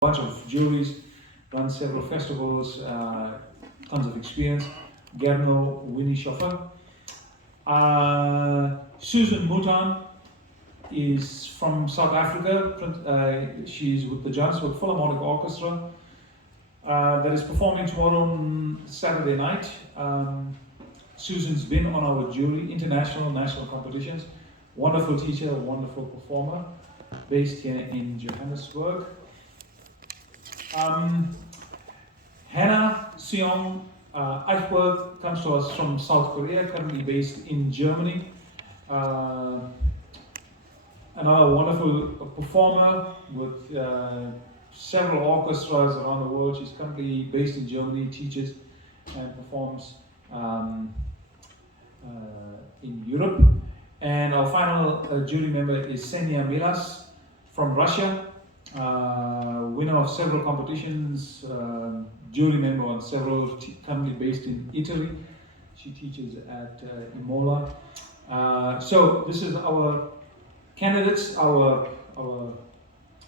bunch of juries, run several festivals, tons of experience. Gerno Winnie Schoffer. Susan Mouton is from South Africa. She's with the Johannesburg Philharmonic Orchestra that is performing tomorrow on Saturday night. Susan's been on our jury, international, national competitions. Wonderful teacher, wonderful performer, based here in Johannesburg. Hannah Seong Eichberg comes to us from South Korea, currently based in Germany. Another wonderful performer with several orchestras around the world. She's currently based in Germany, teaches and performs in Europe. And our final jury member is Senya Milas from Russia, winner of several competitions, jury member on several, currently based in Italy. She teaches at Imola. So this is our candidates, our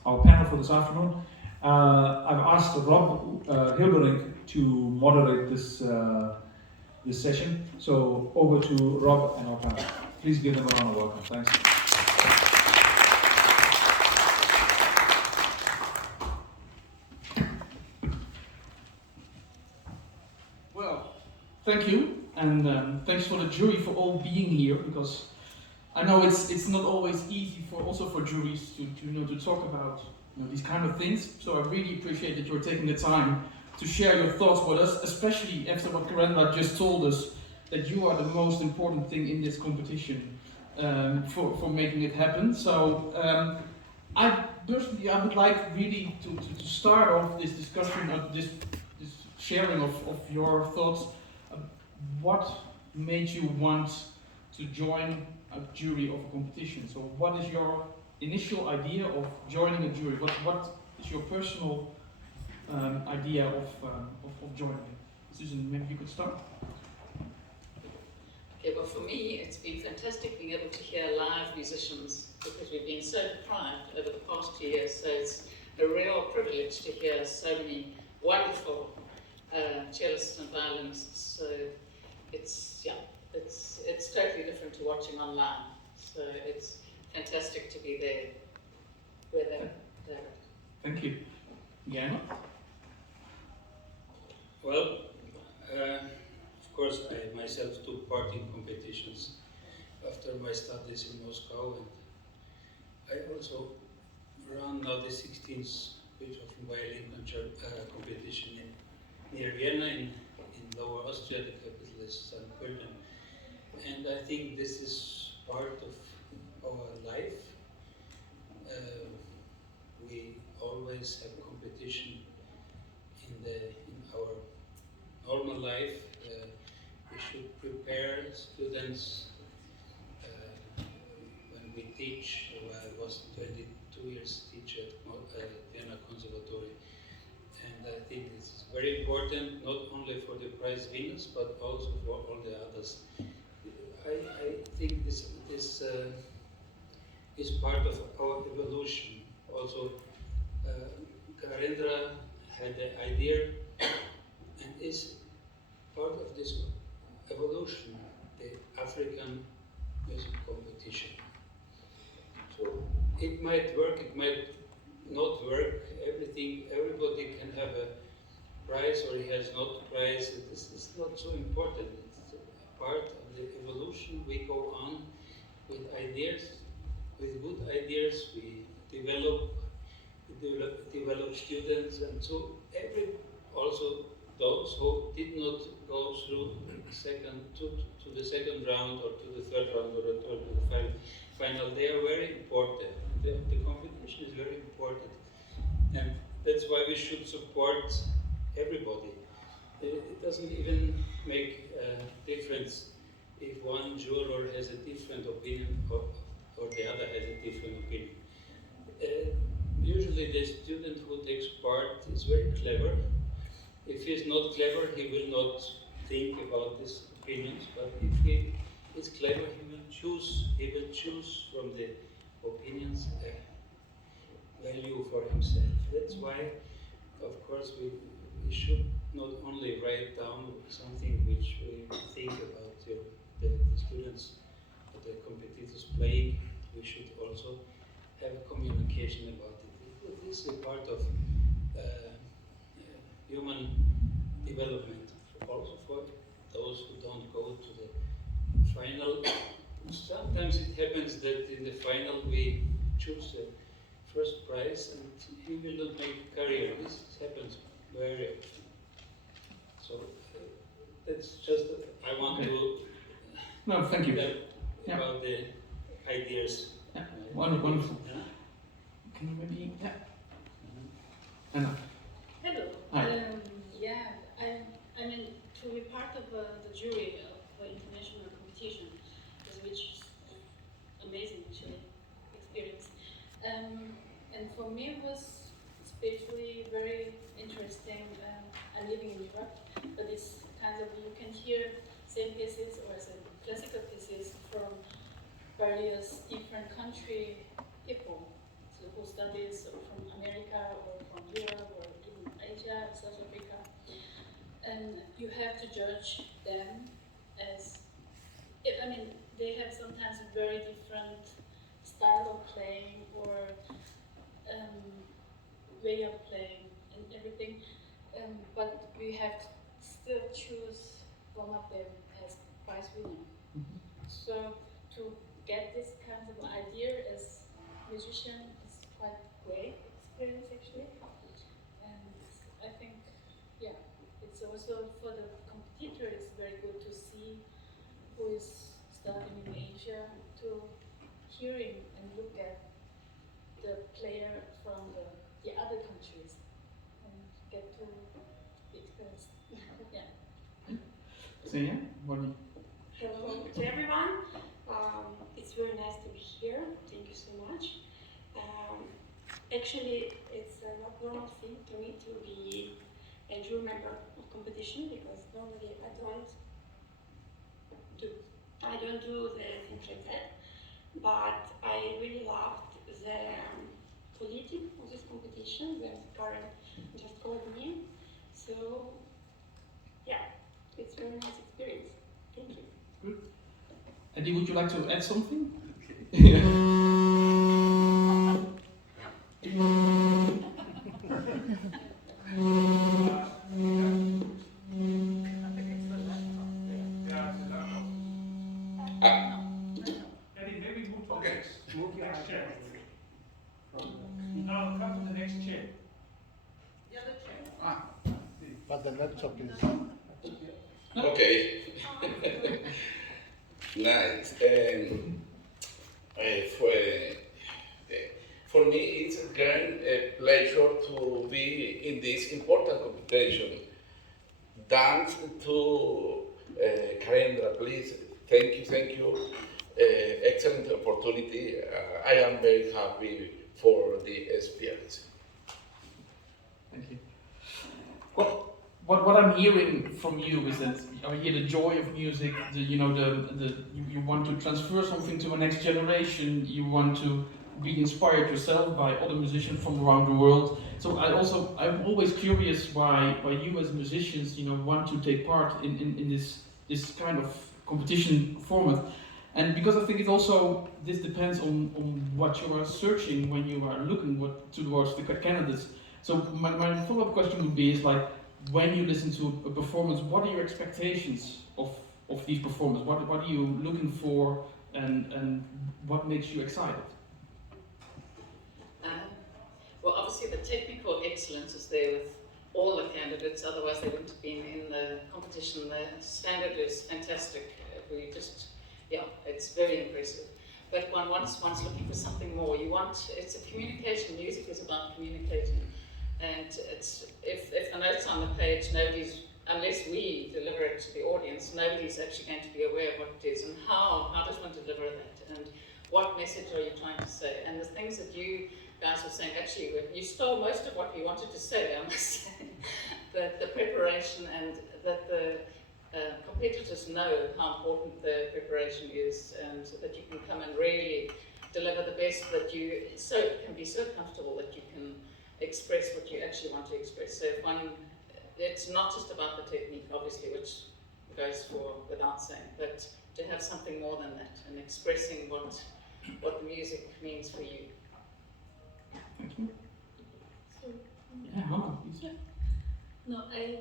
panel for this afternoon. I've asked Rob Hilberink to moderate this session. So over to Rob and our panel. Please give them a round of welcome. Thanks. Well, thank you, and thanks for the jury for all being here, because I know it's not always easy for juries to talk about these kind of things. So I really appreciate that you're taking the time to share your thoughts with us, especially after what Karendra just told us, that you are the most important thing in this competition for making it happen. So I would like really to start off this discussion of this sharing of your thoughts. What made you want to join a jury of a competition? So what is your initial idea of joining a jury? What is your personal idea of joining? Susan, maybe you could start. Okay, well, for me, it's been fantastic being able to hear live musicians, because we've been so deprived over the past 2 years. So it's a real privilege to hear so many wonderful cellists and violinists. So it's totally different to watching online. So it's fantastic to be there where they're at. Thank you. Guillermo? Well, of course, I myself took part in competitions after my studies in Moscow, and I also ran now the 16th British violin competition near Vienna in Lower Austria. The capital is St. Pölten. And I think this is part of our life. We always have competition in our normal life. We should prepare students when we teach. I was 22 years teacher at Vienna Conservatory, and I think this is very important, not only for the prize winners, but also for all the others. I think this is part of our evolution. Also, Karendra had the idea and is part of this evolution, the African music competition. So it might work, it might not work. Everybody can have a prize or he has not prize. This is not so important. It's a part of the evolution. We go on with ideas, with good ideas. We develop students, and so also those who did not go through to the second round or to the third round or to the final, they are very important. The competition is very important, and that's why we should support everybody. It doesn't even make a difference if one juror has a different opinion or the other has a different opinion. Usually the student who takes part is very clever. If he is not clever, he will not think about his opinions, but if he is clever, he will choose from the opinions value for himself. That's why, of course, we should not only write down something which we think about the students, the competitors playing. We should also have communication about it. This is a part of human development, also for those who don't go to the final. Sometimes it happens that in the final we choose the first prize and he will not make a career. This happens very often. So that's just, I want to No, thank you. tell Yeah. about the ideas. Yeah, wonderful. Yeah. Can you maybe, Anna? Hello. Hi. Yeah, I mean, to be part of the jury of the international competition, which is amazing actually experience. And for me it was especially very interesting. I'm living in Europe, but it's kind of, you can hear same pieces or some classical pieces from various different country people, so who studies from America or from Europe or even Asia, South Africa, and you have to judge them as, I mean, they have sometimes a very different style of playing or way of playing and everything, but we have to still choose one of them as prize winner. So to get this kind of idea as musician is quite great experience actually, and I think, yeah, it's also for the competitor it's very good to see who is starting in Asia, to hearing and look at the player from the other countries and get to the experience. Yeah. So yeah, what do you? Hello to everyone. It's very nice to be here. Thank you so much. Actually, it's a not normal thing to me to be a jury member of competition because normally I don't do the things like that. But I really loved the quality of this competition. The Karen just called me. So yeah, it's a very nice experience. Thank you. Eddie, would you like to add something? Eddie, maybe move to the next chair. No, come to the next chair. The other chair. But the laptop is. Okay. Nice. For me, it's a great pleasure to be in this important competition. Thanks to Karendra, please. Thank you. Excellent opportunity. I am very happy for the experience. Thank you. Well, what I'm hearing from you is that I hear the joy of music. You want to transfer something to the next generation. You want to be inspired yourself by other musicians from around the world. So I'm always curious why you as musicians, want to take part in this kind of competition format. And because I think this depends on what you are searching when you are looking towards the candidates. So my follow-up question would be is like, when you listen to a performance, what are your expectations of these performances? What are you looking for, and what makes you excited? Well, obviously the technical excellence is there with all the candidates, otherwise they wouldn't have been in the competition. The standard is fantastic. It's very impressive. But one's looking for something more. It's a communication. Music is about communicating. And if the notes on the page, unless we deliver it to the audience, nobody's actually going to be aware of what it is and how does one deliver that and what message are you trying to say. And the things that you guys were saying, actually, you stole most of what we wanted to say, I must say. The preparation and that the competitors know how important the preparation is and that you can come and really deliver the best that you can be so comfortable that you can express what you actually want to express. So if one, it's not just about the technique, obviously, which goes for without saying, but to have something more than that and expressing what the music means for you. Thank you. So, Yeah, Hannah, please. no, I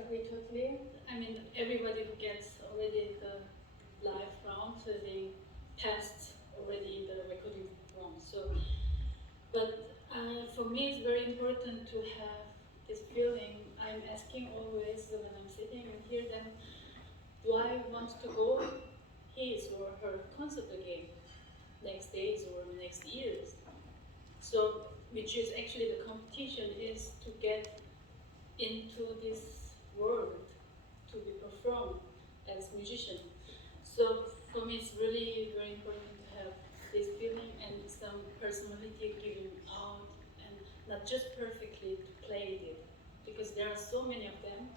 agree totally. I mean, everybody who gets already the live round, so they passed already in the recording round. So, but for me, it's very important to have this feeling. I'm asking always when I'm sitting and hear them, do I want to go his or her concert again next days or next years? So, which is actually the competition is to get into this world to be performed as musician. So for me, it's really very important to have this feeling and some personality given out, and not just perfectly to play it, because there are so many of them,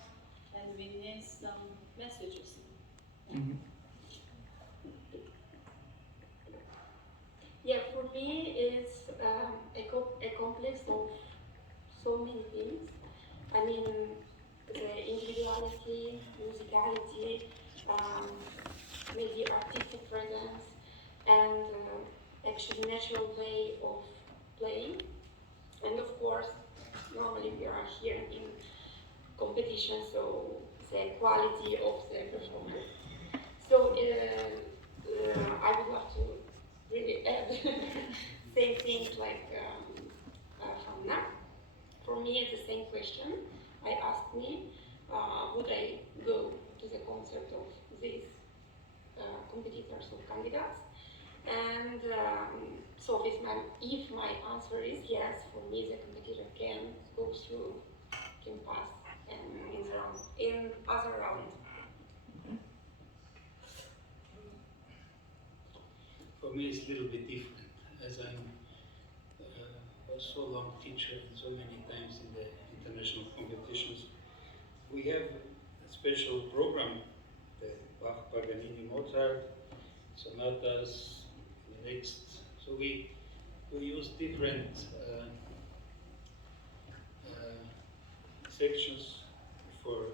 and we need some messages. Mhm. Yeah, for me, it's a complex of so many things. I mean, the individuality, musicality, maybe artistic presence, and actually natural way of playing. And of course, normally we are here in competition, so the quality of the performance. So I would love to really add same things like Hanna. For me, it's the same question. I asked me, would I go to the concert of these competitors or candidates? And so if my answer is yes, for me the competitor can go through, can pass, and in other round. For me, it's a little bit different, as I'm was so long teacher and so many times in the international competitions. We have a special program, the Bach, Paganini, Mozart, sonatas, the next. So we use different sections for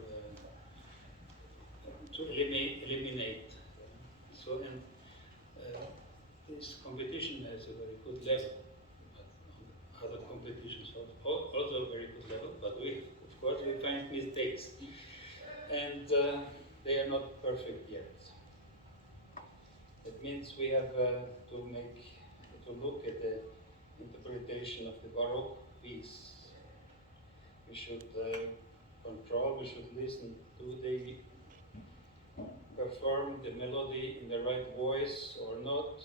to eliminate. So and this competition has a very good level, but other competitions also very good level. But we, of course, we find mistakes, and they are not perfect yet. That means we have to look at the interpretation of the Baroque piece. We should control, we should listen. Do they perform the melody in the right voice or not?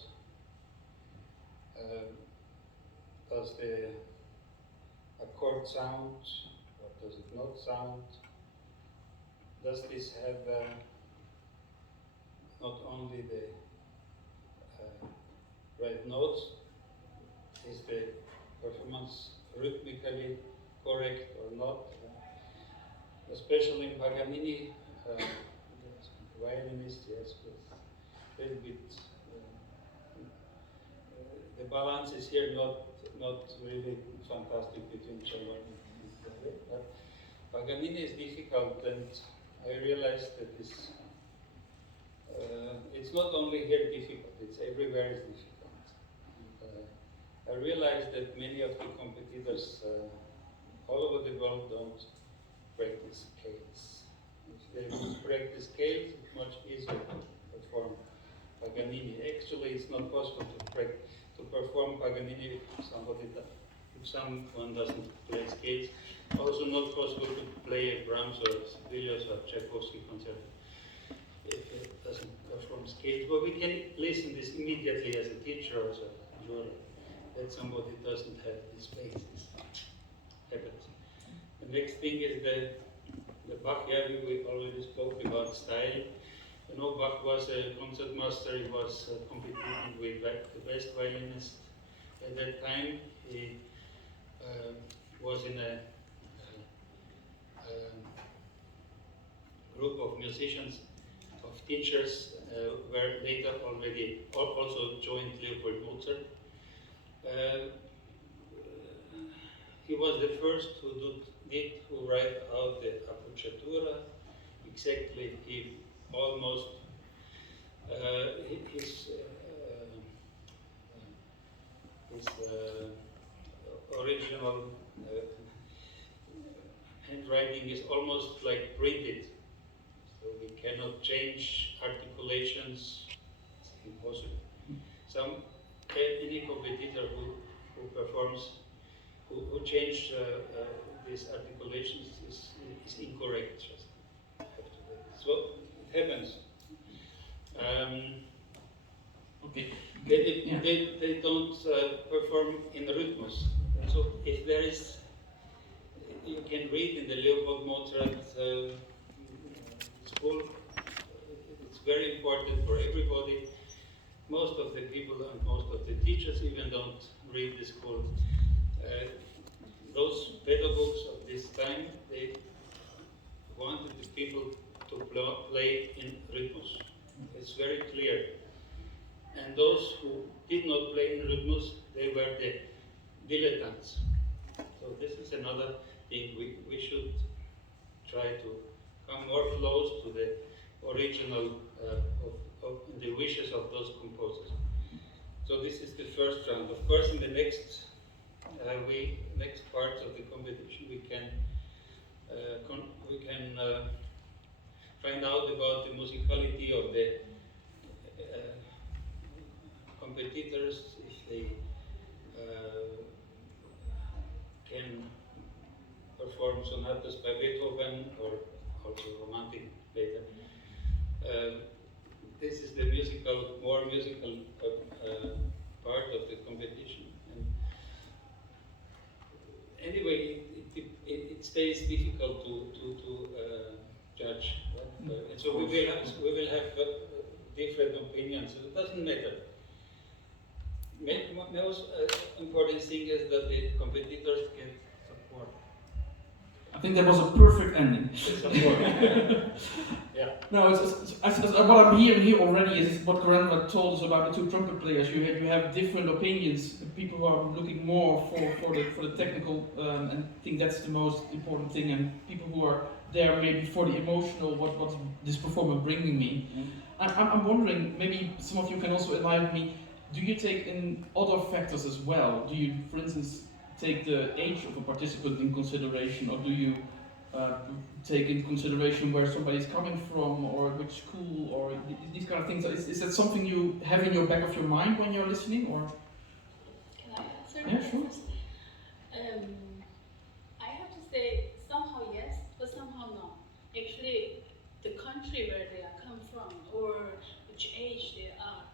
Does the accord sound or does it not sound? Does this have not only the right notes? Is the performance rhythmically correct or not? Especially in Paganini, violinist, yes, with a little bit. The balance is here not really fantastic between cello and viola, but Paganini is difficult, and I realized that this it's not only here difficult; it's everywhere is difficult. And, I realized that many of the competitors all over the world don't practice scales. If they would practice scales, it's much easier to perform Paganini. Actually, it's not possible to perform Paganini if someone doesn't play scales. Also, not possible to play a Brahms or Sibelius or Tchaikovsky concert if it doesn't perform scales. But we can listen this immediately as a teacher or as a juror, that somebody doesn't have this basis. Happens. The next thing is the Bach. Yeah, we already spoke about style. You know, Bach was a concertmaster. He was competing with the best violinist at that time. He was in a group of musicians of of teachers were later already also joined Leopold Mozart. He was the first who write out the appoggiatura. Exactly, he almost his original handwriting is almost like printed, so we cannot change articulations. It's impossible. Any competitor who performs who changed these articulations is incorrect. Just have to wait. So it happens. Okay. They don't perform in rhythms. So if there is, you can read in the Leopold Mozart school. It's very important for everybody. Most of the people and most of the teachers even don't read the school. Those pedagogues of this time, they wanted the people to play in rhythms. It's very clear. And those who did not play in rhythms, they were the dilettantes. So this is another thing we should try to come more close to the original of the wishes of those composers. So this is the first round. Of course, in the next parts of the competition, we can find out about the musicality of the competitors, if they can perform sonatas by Beethoven or also romantic later. This is the more musical part of the competition. And anyway, it stays difficult to judge. Right? And so we will have different opinions. It doesn't matter. Most important thing is that the competitors get support. I think that was a perfect ending. Support. Yeah. No, what I'm hearing here already is what Karendra told us about the two trumpet players. You have different opinions. People who are looking more for the technical, and think that's the most important thing, and people who are there maybe for the emotional. What's this performer bringing me? Mm-hmm. I'm wondering, maybe some of you can also enlighten me. Do you take in other factors as well? Do you, for instance, take the age of a participant in consideration, or do you take into consideration where somebody's coming from, or which school, or these kind of things? Is that something you have in your back of your mind when you're listening, or? Can I answer? Yeah, sure. I have to say somehow yes, but somehow no. Actually, the country where they are come from or which age they are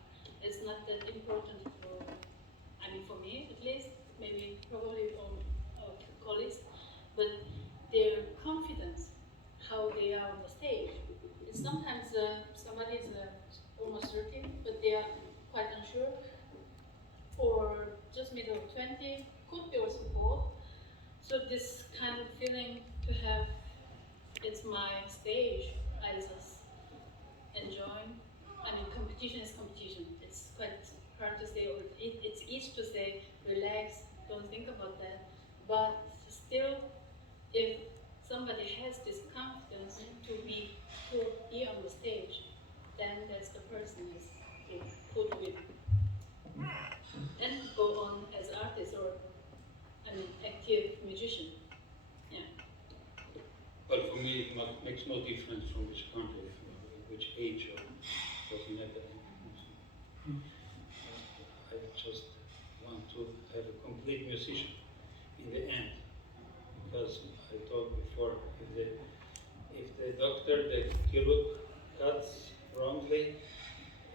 is not that important for me at least, maybe probably for our colleagues, but their confidence, how they are on the stage. It's sometimes somebody is almost 30, but they are quite unsure, or just middle of 20, could be also both. So this kind of feeling to have, it's my stage, I just enjoy. I mean, competition is competition. It's quite hard to say, or it's easy to say, relax, don't think about that. But still, if somebody has this confidence to be here on the stage, then that's the person who could win. And go on as artist or an active musician. Yeah. Well, for me, it makes no difference from which country, which age, or doesn't matter. I just want to have a complete musician in the end, because I talked before, if the doctor, the chirurg cuts wrongly,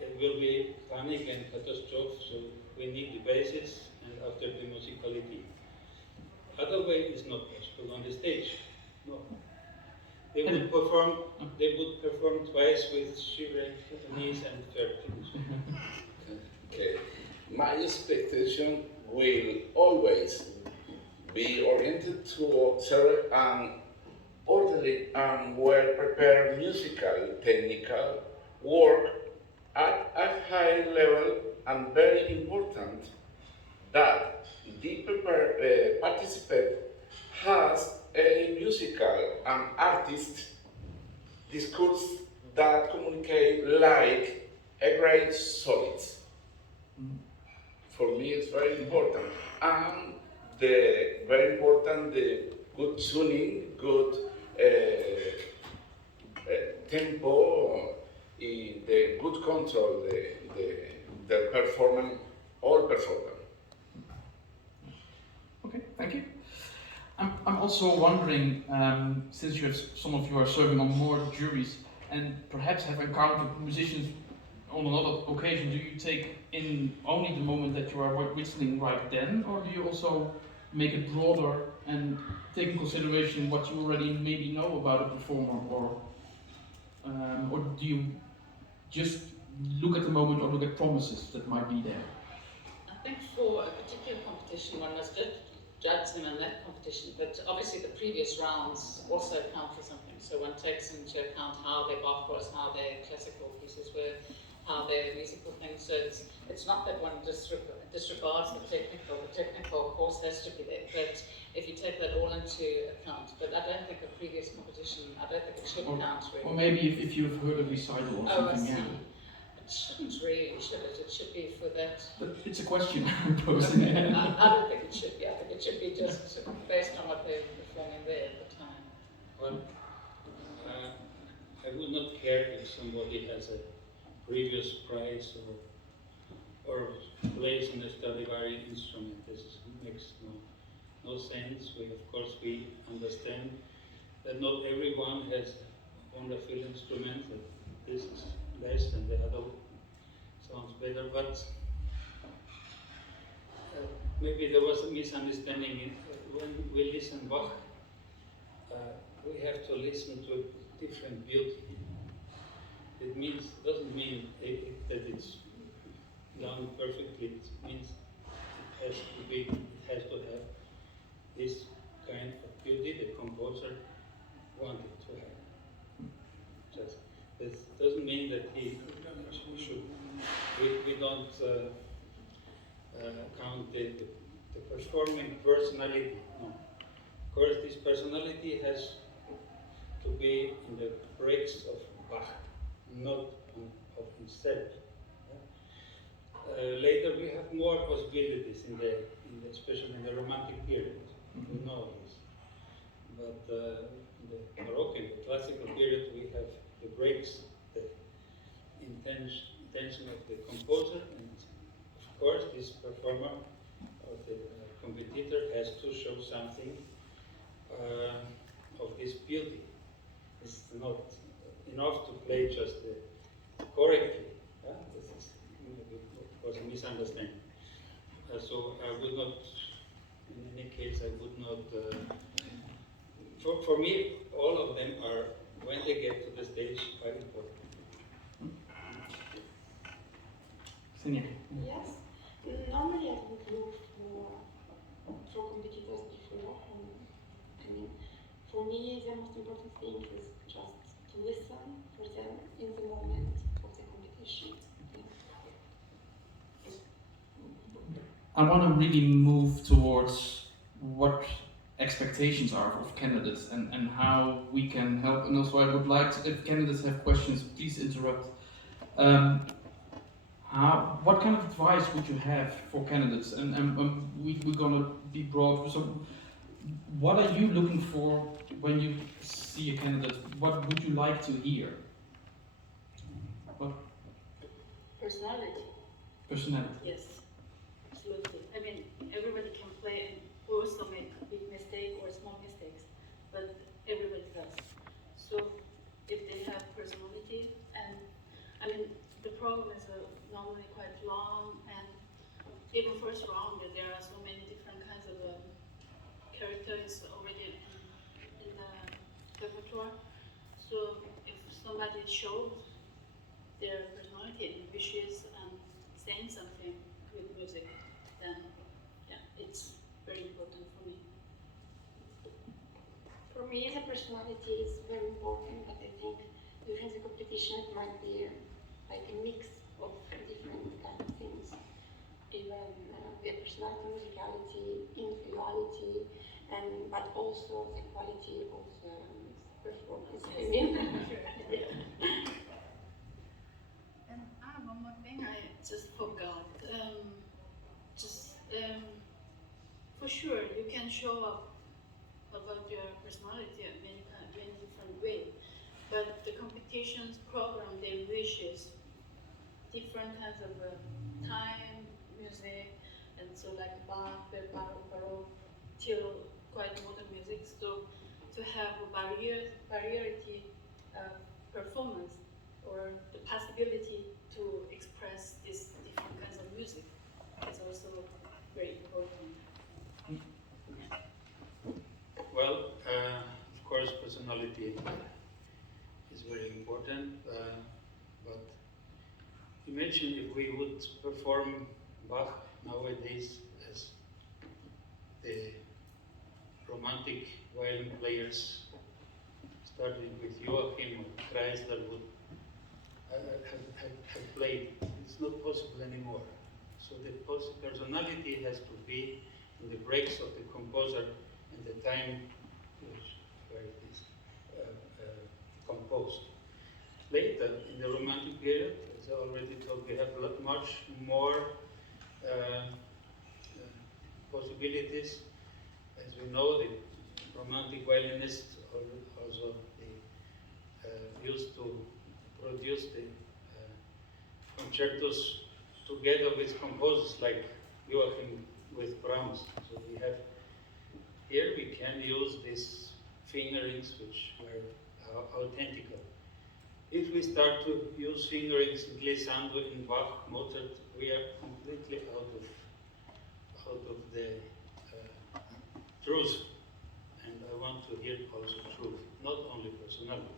it will be panic and catastrophe. So we need the basis, and after the musicality. Other way is not possible on the stage. No. They would perform twice with shivering knees and vertigo. Okay. My expectation will always be oriented to observe an orderly and well-prepared musical, technical, work at a high level, and very important that the participant has a musical and artist discourse that communicate like a great solid. For me, it's very important. And the very important, the good tuning, good tempo, the good control, the performance, all performance. Okay, thank you. I'm also wondering, since some of you are serving on more juries and perhaps have encountered musicians on another occasion, do you take in only the moment that you are whistling right then, or do you also make it broader and take in consideration what you already maybe know about a performer, or do you just look at the moment or look at promises that might be there? I think for a particular competition, one must judge them in that competition, but obviously the previous rounds also count for something. So one takes into account how their Bach was, how their classical pieces were, how their musical things. So it's not that one disregards the technical. The technical, of course, has to be there, but if you take that all into account, but I don't think a previous competition, I don't think it should count really. Or maybe if you've heard a recital or something, I see. yeah. It shouldn't really, should it? It should be for that. But it's a question I'm posing. I don't think it should be. I think it should be just based on what they're performing there at the time. Well, I would not care if somebody has a previous prize or plays on a Stradivari instrument. This makes no sense. Of course, we understand that not everyone has a wonderful instrument, that this is less and the other sounds better, but maybe there was a misunderstanding. When we listen Bach, we have to listen to a different beauty. It doesn't mean that it's done perfectly. It means it has to have this kind of beauty the composer wanted to have. This doesn't mean that he should. We don't count the performing personality. No. Of course, this personality has to be in the breaks of Bach, not of himself. Later, we have more possibilities especially in the Romantic period. We know this, but in the Baroque and the classical period, we have the breaks, the intention of the composer, and of course, this performer or the competitor has to show something of this beauty. It's not enough to play just correctly. This was a misunderstanding. So I would not, in any case, I would not. For me, all of them are, when they get to the stage, quite important. Senja. Yes. Normally I would look for competitors before. I mean, for me the most important thing is just to listen for them in the moment of the competition. I want to really move towards what expectations are of candidates and how we can help. And also, I would like to, if candidates have questions, please interrupt. What kind of advice would you have for candidates? And we're going to be broad. So, what are you looking for when you see a candidate? What would you like to hear? What? Personality. Personality. Yes, absolutely. I mean, everybody can play and also make a big mistake or small mistakes, but everybody does. So if they have personality, and I mean, the program is normally quite long, and even first round, there are so many different kinds of characters already in the repertoire. So if somebody shows their personality and wishes and saying something with music, then yeah, it's very important for me. For me, the personality is very important, but I think during the competition it might be like a mix of different kind of things. Even the personality, musicality, individuality, and but also the quality of the performance. I mean, And one more thing I just forgot. For sure, you can show up about your personality in many different ways. But the competitions program, they wishes different kinds of time, music, and so like Bach, Baroque, till quite modern music. So to have a variety of performance or the possibility to express these different kinds of music is also very important. Well, of course, personality is very important, but imagine if we would perform Bach nowadays as the romantic violin players, starting with Joachim or Kreisler, would have played. It's not possible anymore. So the personality has to be in the breaks of the composer and the time where it is composed. Later, in the Romantic period, as I already told, we have much more possibilities. As we know, the Romantic violinists also used to produce the concertos together with composers like Joachim with Brahms. So we have here we can use these fingerings which were authentic. If we start to use fingerings in glissando in Bach, Mozart, we are completely out of the truth. And I want to hear also truth, not only personality.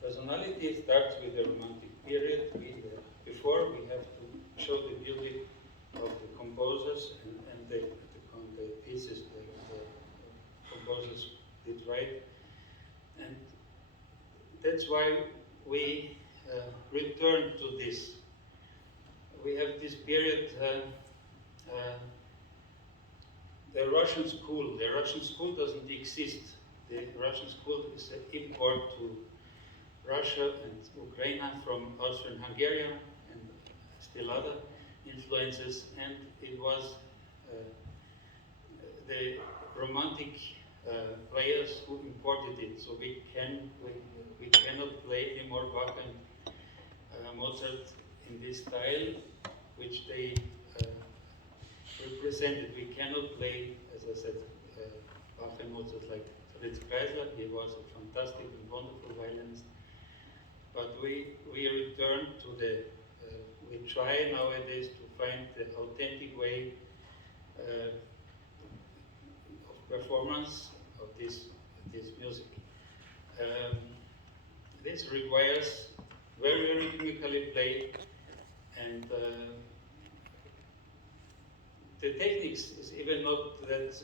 Personality starts with the Romantic period. Before we have to show the beauty of the composers and the pieces the composers did write. And that's why we return to this. We have this period, the Russian school doesn't exist. The Russian school is an import to Russia and Ukraine from Austria-Hungary and still other influences, and it was the Romantic players who imported it. So we cannot play anymore Bach and Mozart in this style, which they represented. We cannot play, as I said, Bach and Mozart like Fritz Kreisler. He was a fantastic and wonderful violinist. But we return to the, we try nowadays to find the authentic way of performance of this music. This requires very rhythmically play, and the techniques is even not that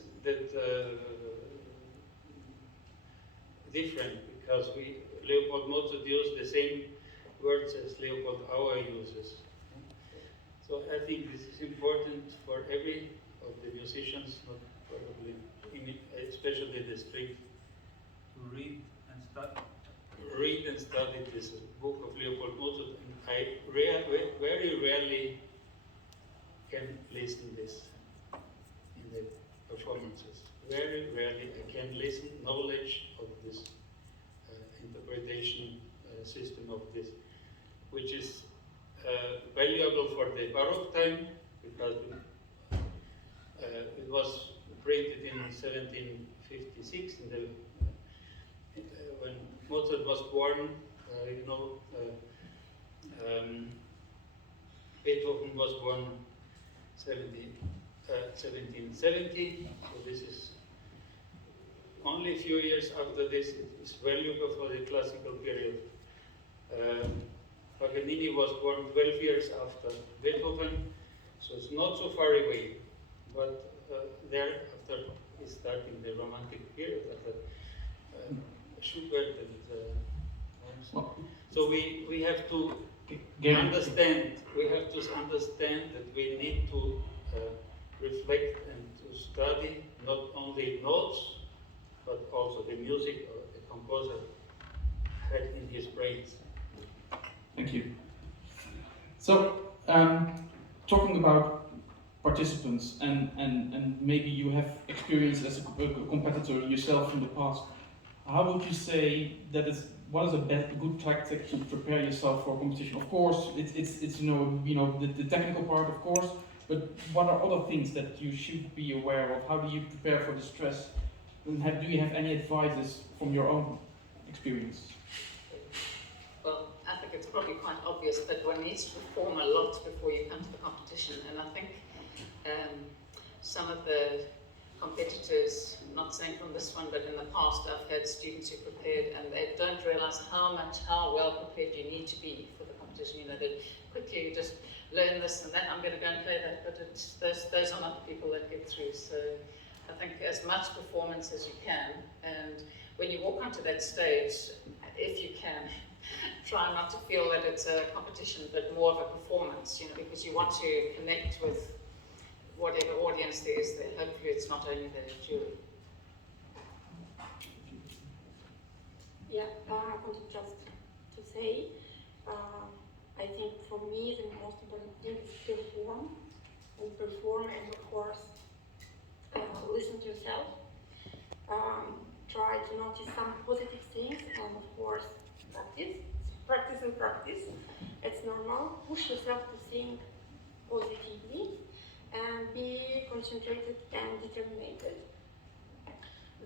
different, because Leopold Mozart used the same words as Leopold Auer uses. So I think this is important for every of the musicians, not probably, especially the string, to read and study this book of Leopold Mozart. And I very rarely can listen this in the performances. Very rarely I can listen knowledge of this interpretation system of this, which is valuable for the Baroque time, because it was printed in 1756 in the, when Mozart was born. Beethoven was born 1770, so this is only a few years after this. It is valuable for the classical period. Paganini was born 12 years after Beethoven, so it's not so far away. But thereafter is starting the Romantic period after Schubert and so we have to We have to understand that we need to reflect and to study not only notes, but also the music the composer had in his brains. Thank you. So, talking about participants, and maybe you have experience as a competitor yourself in the past, how would you say that is, what is a good tactic to prepare yourself for a competition? Of course, it's the technical part, of course, but what are other things that you should be aware of? How do you prepare for the stress? And do you have any advices from your own experience? Well, I think it's probably quite obvious, but one needs to perform a lot before you come to the competition. And I think some of the competitors, not saying from this one, but in the past, I've had students who prepared and they don't realize how well prepared you need to be for the competition. You know, that quickly you just learn this and that, I'm going to go and play that, but those are not the people that get through. So I think as much performance as you can, and when you walk onto that stage, if you can, try not to feel that it's a competition, but more of a performance, you know, because you want to connect with whatever audience there is there. Hopefully it's not only the jury. Yeah, I wanted just to say, I think for me the most important thing is perform and of course listen to yourself. Try to notice some positive things and of course practice. It's normal. Push yourself to think positively and be concentrated and determined.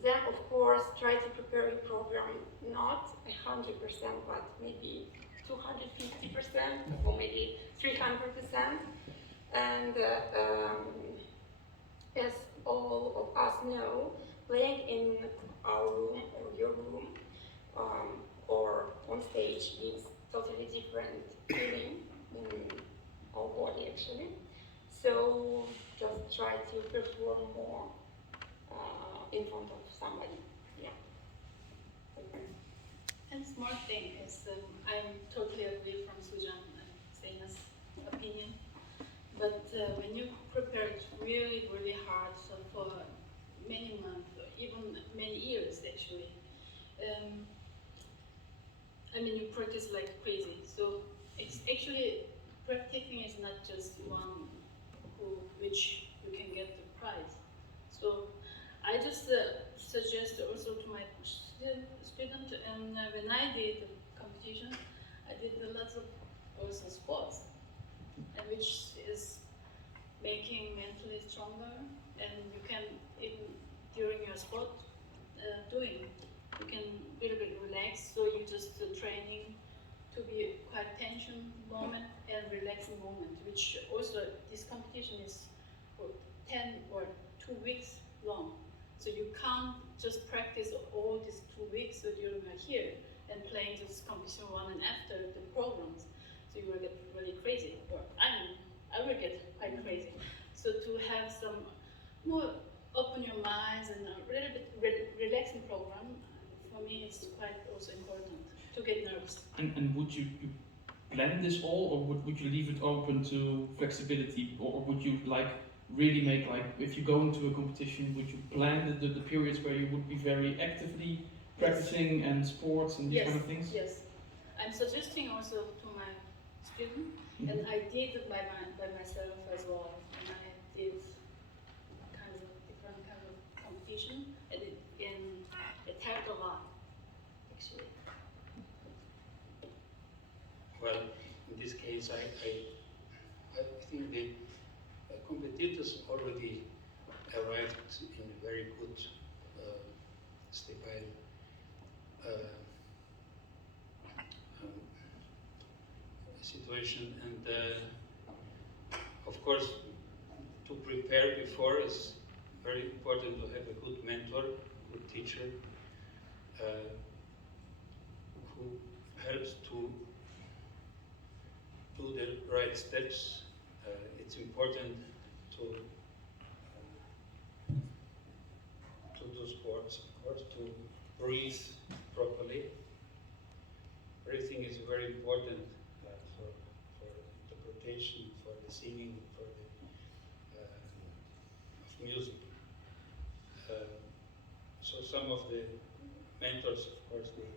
Then, of course, try to prepare your program not 100%, but maybe 250% or maybe 300%. And as all of us know, playing in our room or your room or on stage gives totally different feeling in our body actually. So just try to perform more in front of somebody. Yeah. Okay. And smart thing is, I'm totally agree from Sujan and Zeina's opinion. But when you prepare it really, really hard, so for many months, or even many years actually, I mean, you practice like crazy. So it's actually, practicing is not just one which you can get the prize. So I just suggest also to my student, and when I did the competition, I did lots of also sports, and which is making mentally stronger, and you can even during your sport doing, you can a little bit relax. So you just training to be quite tension moment and relaxing moment, which also this competition is for 10 or 2 weeks long. So you can't just practice all these 2 weeks so during here and playing this competition one and after the programs. So you will get really crazy, or I will get quite crazy. So to have some more open your minds and a little bit relaxing program, for me it's quite also important to get nervous. And would you plan this all, or would you leave it open to flexibility, or would you really make, if you go into a competition, would you plan the periods where you would be very actively practicing and sports and these kind of things? Yes, I'm suggesting also to my student, and I did it by myself as well, and I did different kind of competition, and it helped a lot, actually. Well, in this case, I think the competitors already arrived in a very good stable situation, and of course, to prepare before is very important to have a good mentor, good teacher, who helps to do the right steps. It's important to do sports, of course, to breathe properly. Breathing is very important interpretation, for the singing, for the of music. So some of the mentors, of course, they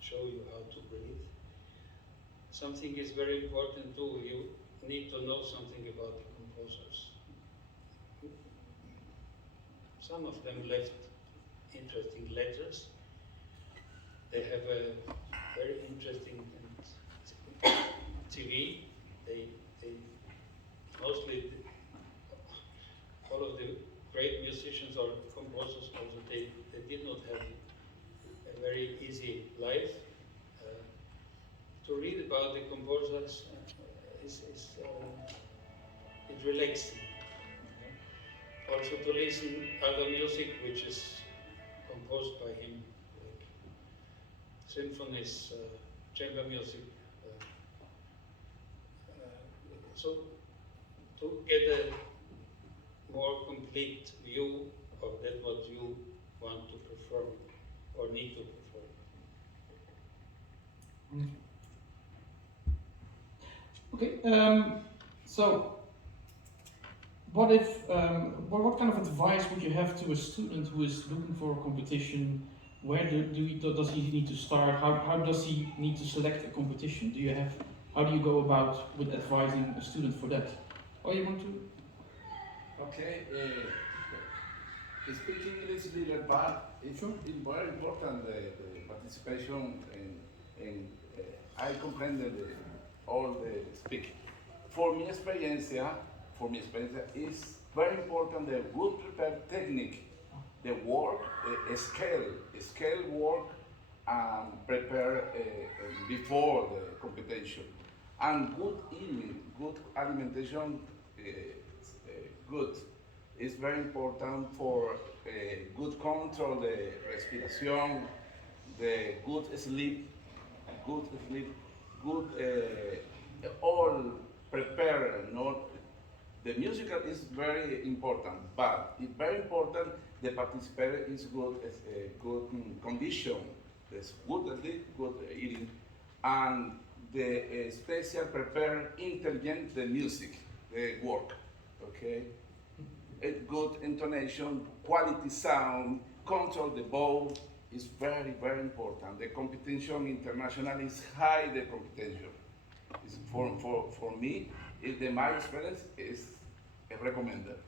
show you how to breathe. Something is very important too. You need to know something about the composers. Some of them left interesting letters. They have a very interesting TV. They mostly all of the great musicians or composers also they did not have a very easy life. To read about the composers is relaxing. Also to listen other music which is composed by him, like symphonies, chamber music. So to get a more complete view of that what you want to perform or need to perform. Okay. So, what if? What kind of advice would you have to a student who is looking for a competition? Where does he need to start? How does he need to select a competition? How do you go about with advising a student for that? Or you want to? Okay, speaking English a little bit, it's very important the participation and I comprehend all the speaking. For my experience, is very important the good prepared technique, the work, scale work, prepare before the competition, and good eating, good alimentation. Good. It's very important for good control the respiration, the good sleep, good all prepare. Not the musical is very important, but it's very important the participator is good condition, there's good sleep, good eating, and the special prepare intelligent the music, the work. Okay, a good intonation, quality sound, control the bow is very, very important. The competition international is high. The competition is for me. My experience is recommended.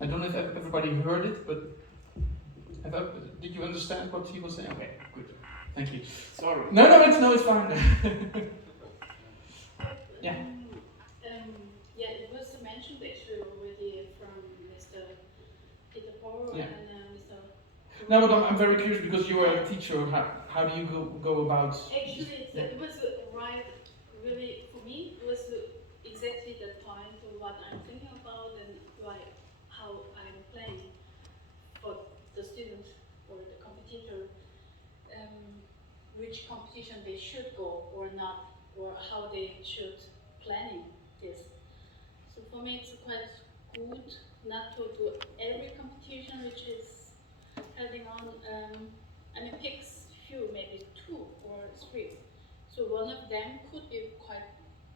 I don't know if everybody heard it, but did you understand what he was saying? Okay, good. Thank you. Sorry. No, it's fine. Yeah. Yeah, it was mentioned actually already from Mr. Peter Paul Yeah. and Mr. No, but I'm very curious because you are a teacher. How do you go about? Actually, it was right, really, for me, it was exactly the point of what I'm thinking about and how I'm playing for the student or the competitor, which competition they should go or not, or how they should planning this. So for me, it's quite good not to do every competition which is heading on. Picks few, maybe 2 or 3. So one of them could be quite,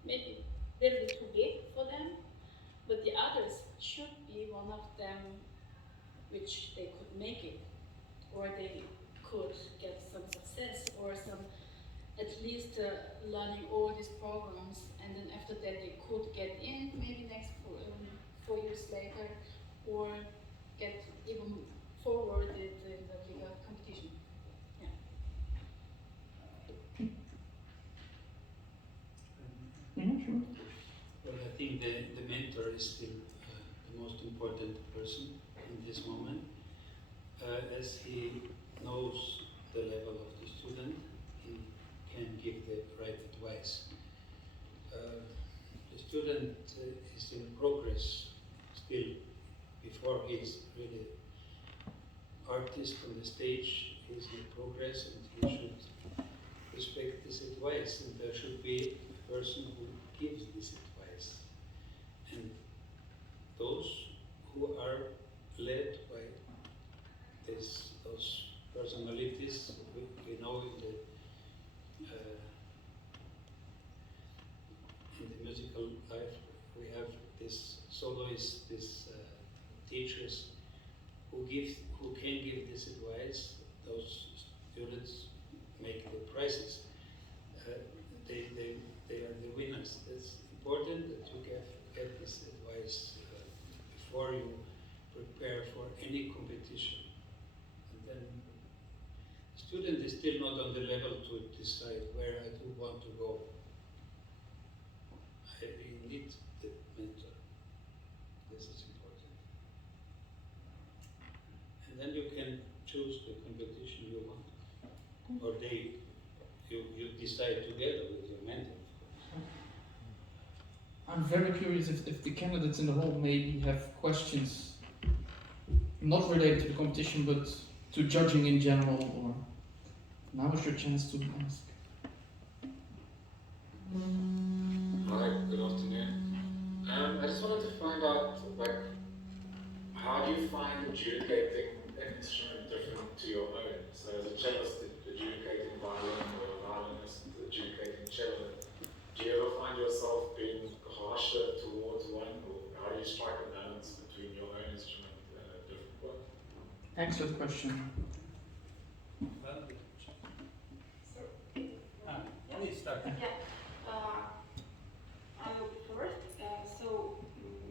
maybe a little bit too big for them, but the others should be one of them which they could make it, or they could get some success, or some at least learning all these programs, and then after that they could get in maybe next 4 years later, or get even forwarded in the bigger competition. Yeah. Sure. Well, I think the mentor is still the most important person in this moment, as he knows the level of the student, he can give the right advice. The student is in progress still before he is really artist on the stage. He is in progress and he should respect this advice, and there should be a person who gives this advice. And those who are led by those personalities we know in the musical soloists, these teachers who can give this advice. Those students make the prizes. They are the winners. It's important that you get this advice before you prepare for any competition. And then the student is still not on the level to decide where I do want to go. I really need the mentor. This is important. And then you can choose the competition you want. Or you decide together with your mentor. I'm very curious if the candidates in the hall maybe have questions not related to the competition but to judging in general, or now is your chance to ask. Hi, good afternoon. I just wanted to find out, like, how do you find adjudicating an instrument different to your own? So as a cellist, adjudicating violin, or a violinist adjudicating cello, do you ever find yourself being harsher towards one, or how do you strike a balance between your own instrument and a different one? Excellent question. Please start. I'll go first.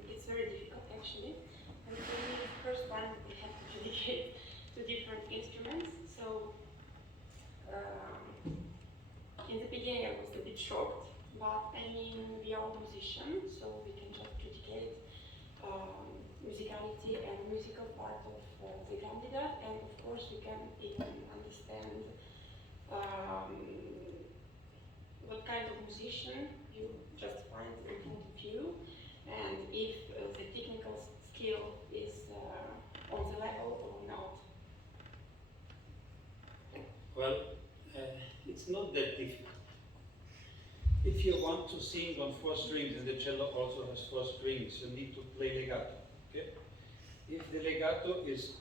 It's very difficult actually. And for me, the first one, we have to dedicate to different instruments. So in the beginning, I was a bit shocked, but I mean, we are all musicians, so we can just dedicate musicality and musical part of the candidate, and of course, we can even understand what kind of musician you just find in front of you, and if the technical skill is on the level or not. Well, it's not that difficult. If you want to sing on 4 strings, and the cello also has 4 strings, you need to play legato. Okay? If the legato is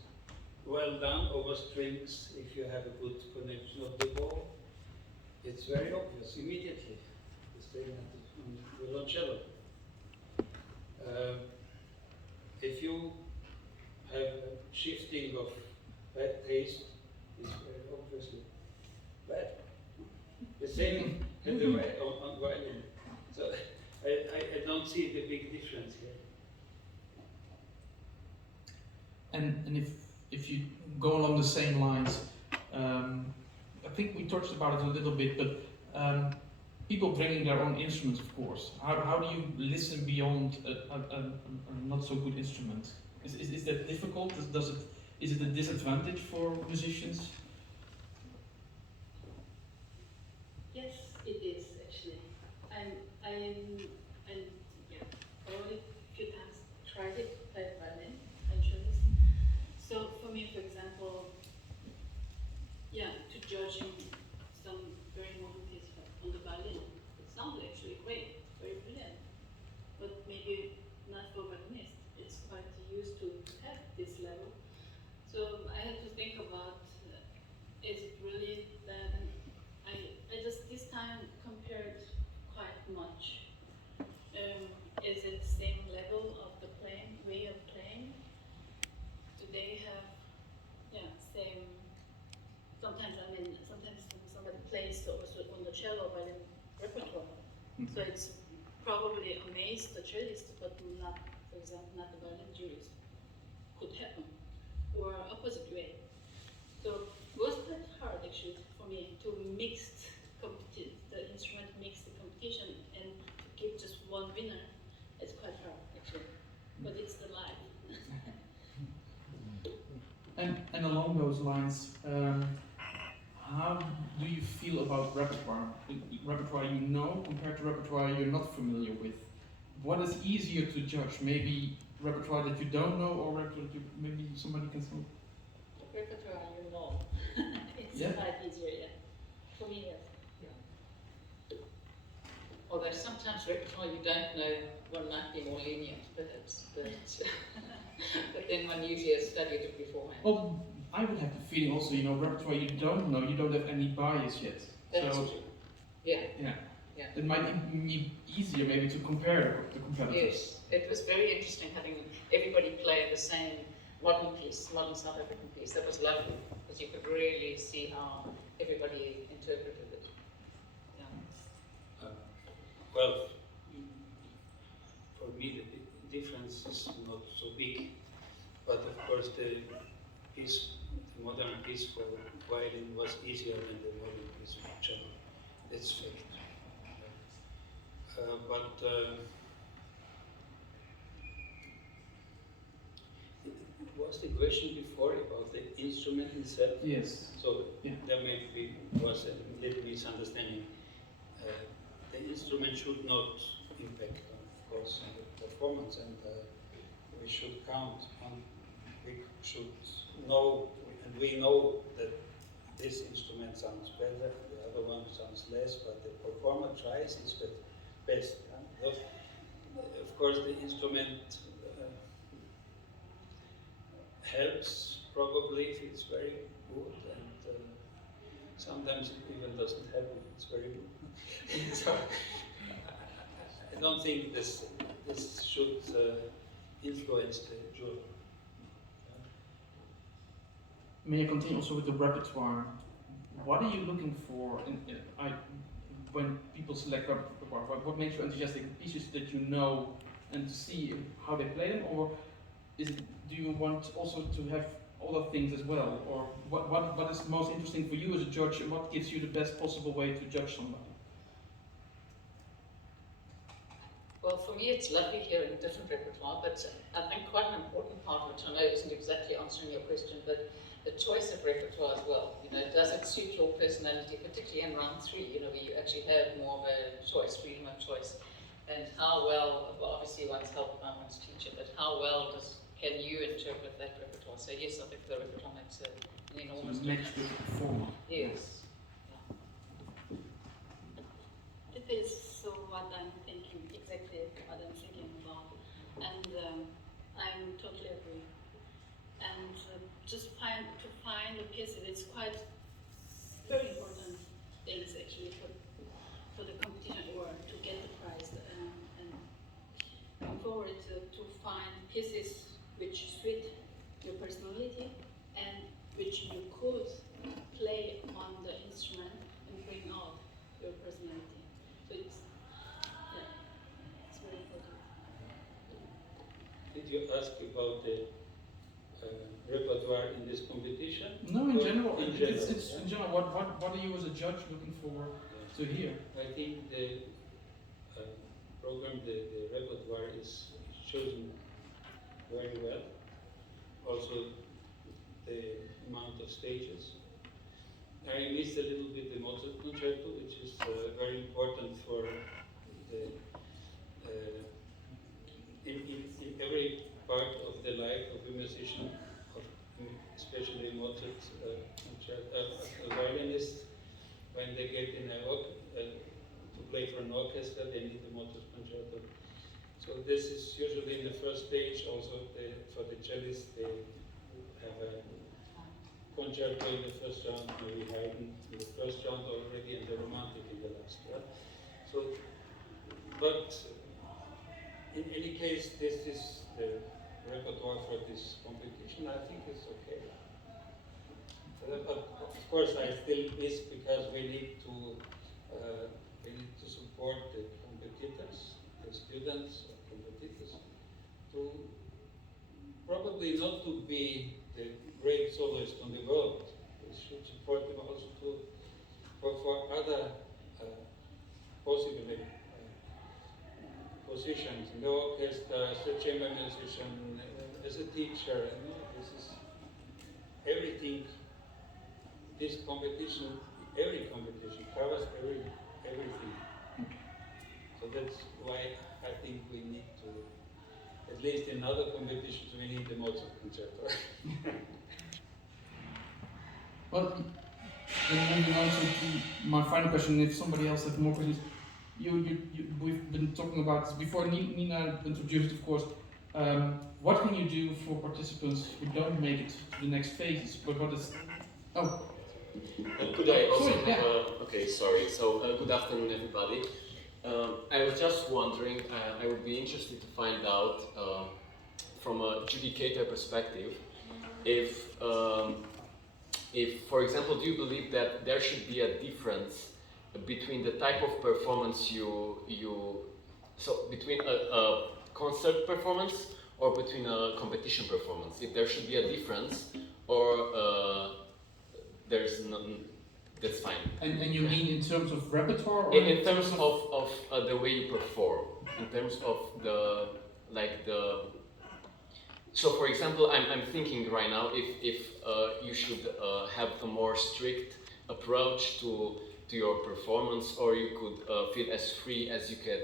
well done over strings, if you have a good connection of the bow, it's very obvious immediately. The same on the violoncello. If you have a shifting of bad taste, it's very obviously bad. The same at the on violin. So I don't see the big difference here. And if you go along the same lines, I think we touched about it a little bit, but people bringing their own instruments, of course. How do you listen beyond a not so good instrument? Is that difficult? Is it a disadvantage for musicians? Yes, it is actually. Already a few times tried it, played violin and cello. So for me, for example, to judging some very modern pieces on the violin, it sounds actually great, very brilliant, but maybe not for violinists. It's quite used to have this level. So I had to think about, is it really that? I just this time compared quite much. Is it the same level of the playing, way of playing? Do they have, same? Sometimes when somebody plays also on the cello violin repertoire, so it's probably amazed the cellist, but not, for example, not the violin jurist. Could happen, or opposite way. So it was quite hard actually for me to mix the instrument, mix the competition, and to give just one winner. It's quite hard actually, but it's the life. And along those lines, how do you feel about repertoire? Repertoire you know compared to repertoire you're not familiar with. What is easier to judge? Maybe repertoire that you don't know, or repertoire that maybe somebody can say? The repertoire, you know. It's quite easier, for me, yes. Although sometimes repertoire you don't know, one might be more lenient, perhaps, but but then one usually has studied it beforehand. Well, I would have the feeling also, repertoire you don't know, you don't have any bias yet. That's so, true. Yeah. Yeah. it might be easier maybe to compare the competitors. Yes, it was very interesting having everybody play the same modern piece, modern South African piece. That was lovely, because you could really see how everybody interpreted it. Yeah. Well, for me the difference is not so big, but of course the modern piece for violin was easier than the modern piece for cello. That's fact. Was the question before about the instrument itself? Yes. So Yeah. there maybe was a little misunderstanding. The instrument should not impact, of course, on the performance, and we should count on. We should know, and we know that this instrument sounds better, the other one sounds less, but the performer tries his best. Of course, the instrument helps probably if it's very good, and sometimes it even doesn't help if it's very good. So, I don't think this should influence the jury. May I continue also with the repertoire? What are you looking for when people select repertoire? What makes you enthusiastic? Pieces that you know and to see how they play them, or do you want also to have other things as well? Or what is most interesting for you as a judge, and what gives you the best possible way to judge somebody? Well, for me, it's lovely hearing different repertoire, but I think quite an important part, which I know isn't exactly answering your question, but the choice of repertoire as well. You know, does it suit your personality, particularly in round 3, you know, where you actually have more of a choice, freedom of choice, and how well, obviously one's helped by one's teacher, but how well can you interpret that repertoire? So yes, I think the repertoire makes an enormous So it makes the performer. Yes. It is so what I'm thinking, exactly what I'm thinking about. And I'm totally agree. And just to find a piece, it's quite very important things actually for the competition or to get the prize. And come forward to find pieces which suit your personality and which you could play on the instrument and bring out your personality. So it's very important. Did you ask about the repertoire in this competition? No, in Or general. In It's general, in general. What are you as a judge looking for to hear? I think the program, the repertoire is chosen very well. Also, the amount of stages. I missed a little bit the Mozart concerto, which is very important for the in every part of the life of a musician, especially Mozart a violinist. When they get in to play for an orchestra, they need the Mozart concerto. So this is usually in the first stage. Also, for the cellist, they have a concerto in the first round, maybe Haydn in the first round already, and the Romantic in the last. Yeah? So, but in any case, this is the repertoire for this competition. I think it's okay. But of course, I still miss, because we need to support the competitors, the students, competitors, to probably not to be the great soloist on the world. We should support them also for other possible positions in the orchestra, as a chamber musician, as a teacher. You know, this is everything. This competition, every competition covers everything. So that's why I think we need to, at least in other competitions, we need the Mozart concerto. Well, then moving on to my final question. If somebody else has more questions, we've been talking about this before. Nina introduced, of course. What can you do for participants who don't make it to the next phases? But what is Could I also Sorry, have okay, sorry. So, good afternoon, everybody. I was just wondering, I would be interested to find out from a judicator perspective, if, for example, do you believe that there should be a difference between the type of performance so between a concert performance or between a competition performance? If there should be a difference, or there's none, that's fine. And you mean in terms of repertoire? Or In terms of the way you perform, in terms of so for example, I'm thinking right now if you should have a more strict approach to your performance, or you could feel as free as you could,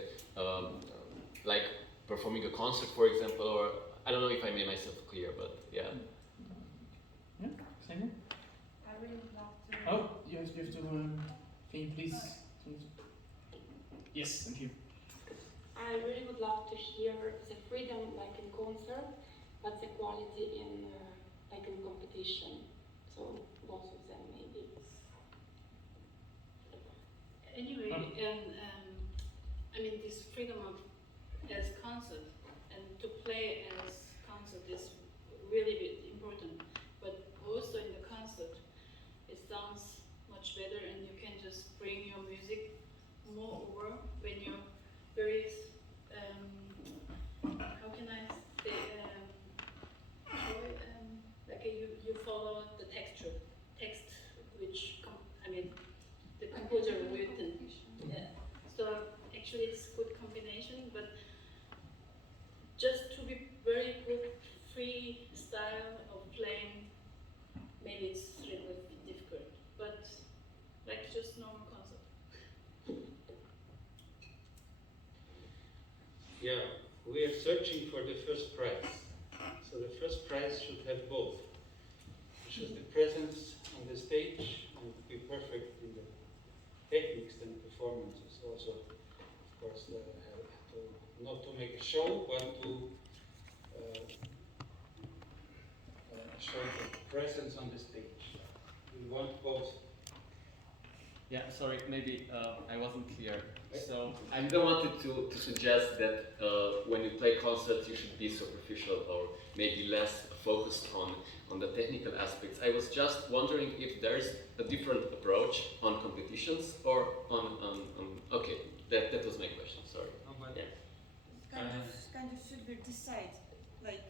like performing a concert, for example, or I don't know if I made myself clear, but yeah. Yeah, Sanya? I really would love to. Oh, you have to. Can you please? Yes, thank you. I really would love to hear the freedom like in concert, but the quality in like in competition. So both of them maybe. Anyway, I mean, this freedom of as concert and to play as concert is really important. But also in the concert, it sounds much better, and you can just bring your music more over when you're very, how can I say, like you follow the text which the composer written. Yeah. So actually it's good combination, but just to be very good free style of playing, maybe it's a little bit difficult, but like just normal concert. Yeah, we are searching for the first prize. So the first prize should have both. It should the presence on the stage and be perfect in the techniques and performances. Also, of course, not to make a show, but to show the presence on the stage. We want both. Yeah, sorry, maybe I wasn't clear. So I didn't want to suggest that when you play concerts you should be superficial or maybe less focused on the technical aspects. I was just wondering if there's a different approach on competitions or on okay, that was my question, sorry. Yeah. Kind of should we decide, like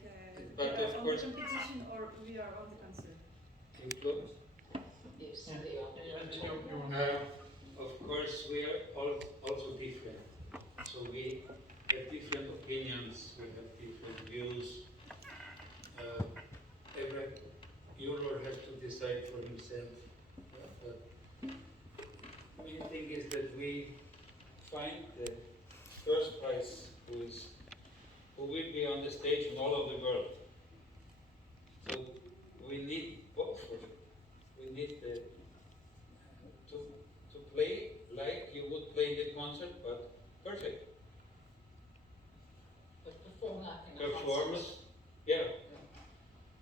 But we are of on course- the competition or we are on the concert. You close? Yes, Yeah. they are. Of course, we are all also different. So we have different opinions, we have different views. Every juror has to decide for himself. But the main thing is that we find the first prize who will be on the stage in all of the world. So we need both of it. We need to play like you would play in the concert, but perfect. But perform like in a Performance, concert. yeah.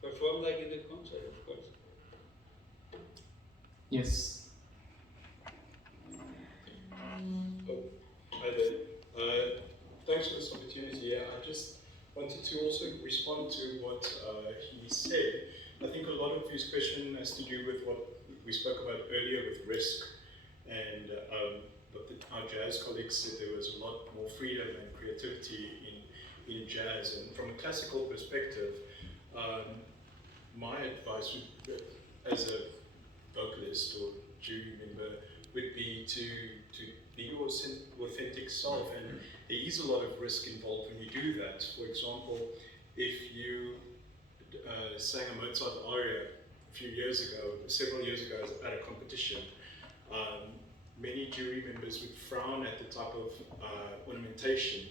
Perform like in the concert, of course. Yes. Hi there. Thanks for this opportunity. I just wanted to also respond to what he said. I think a lot of his question has to do with what we spoke about earlier with risk, and but our jazz colleagues said there was a lot more freedom and creativity in jazz. And from a classical perspective, my advice would, as a vocalist or jury member, would be to be your authentic self, and there is a lot of risk involved when you do that. For example, if you sang a Mozart aria several years ago at a competition, many jury members would frown at the type of ornamentation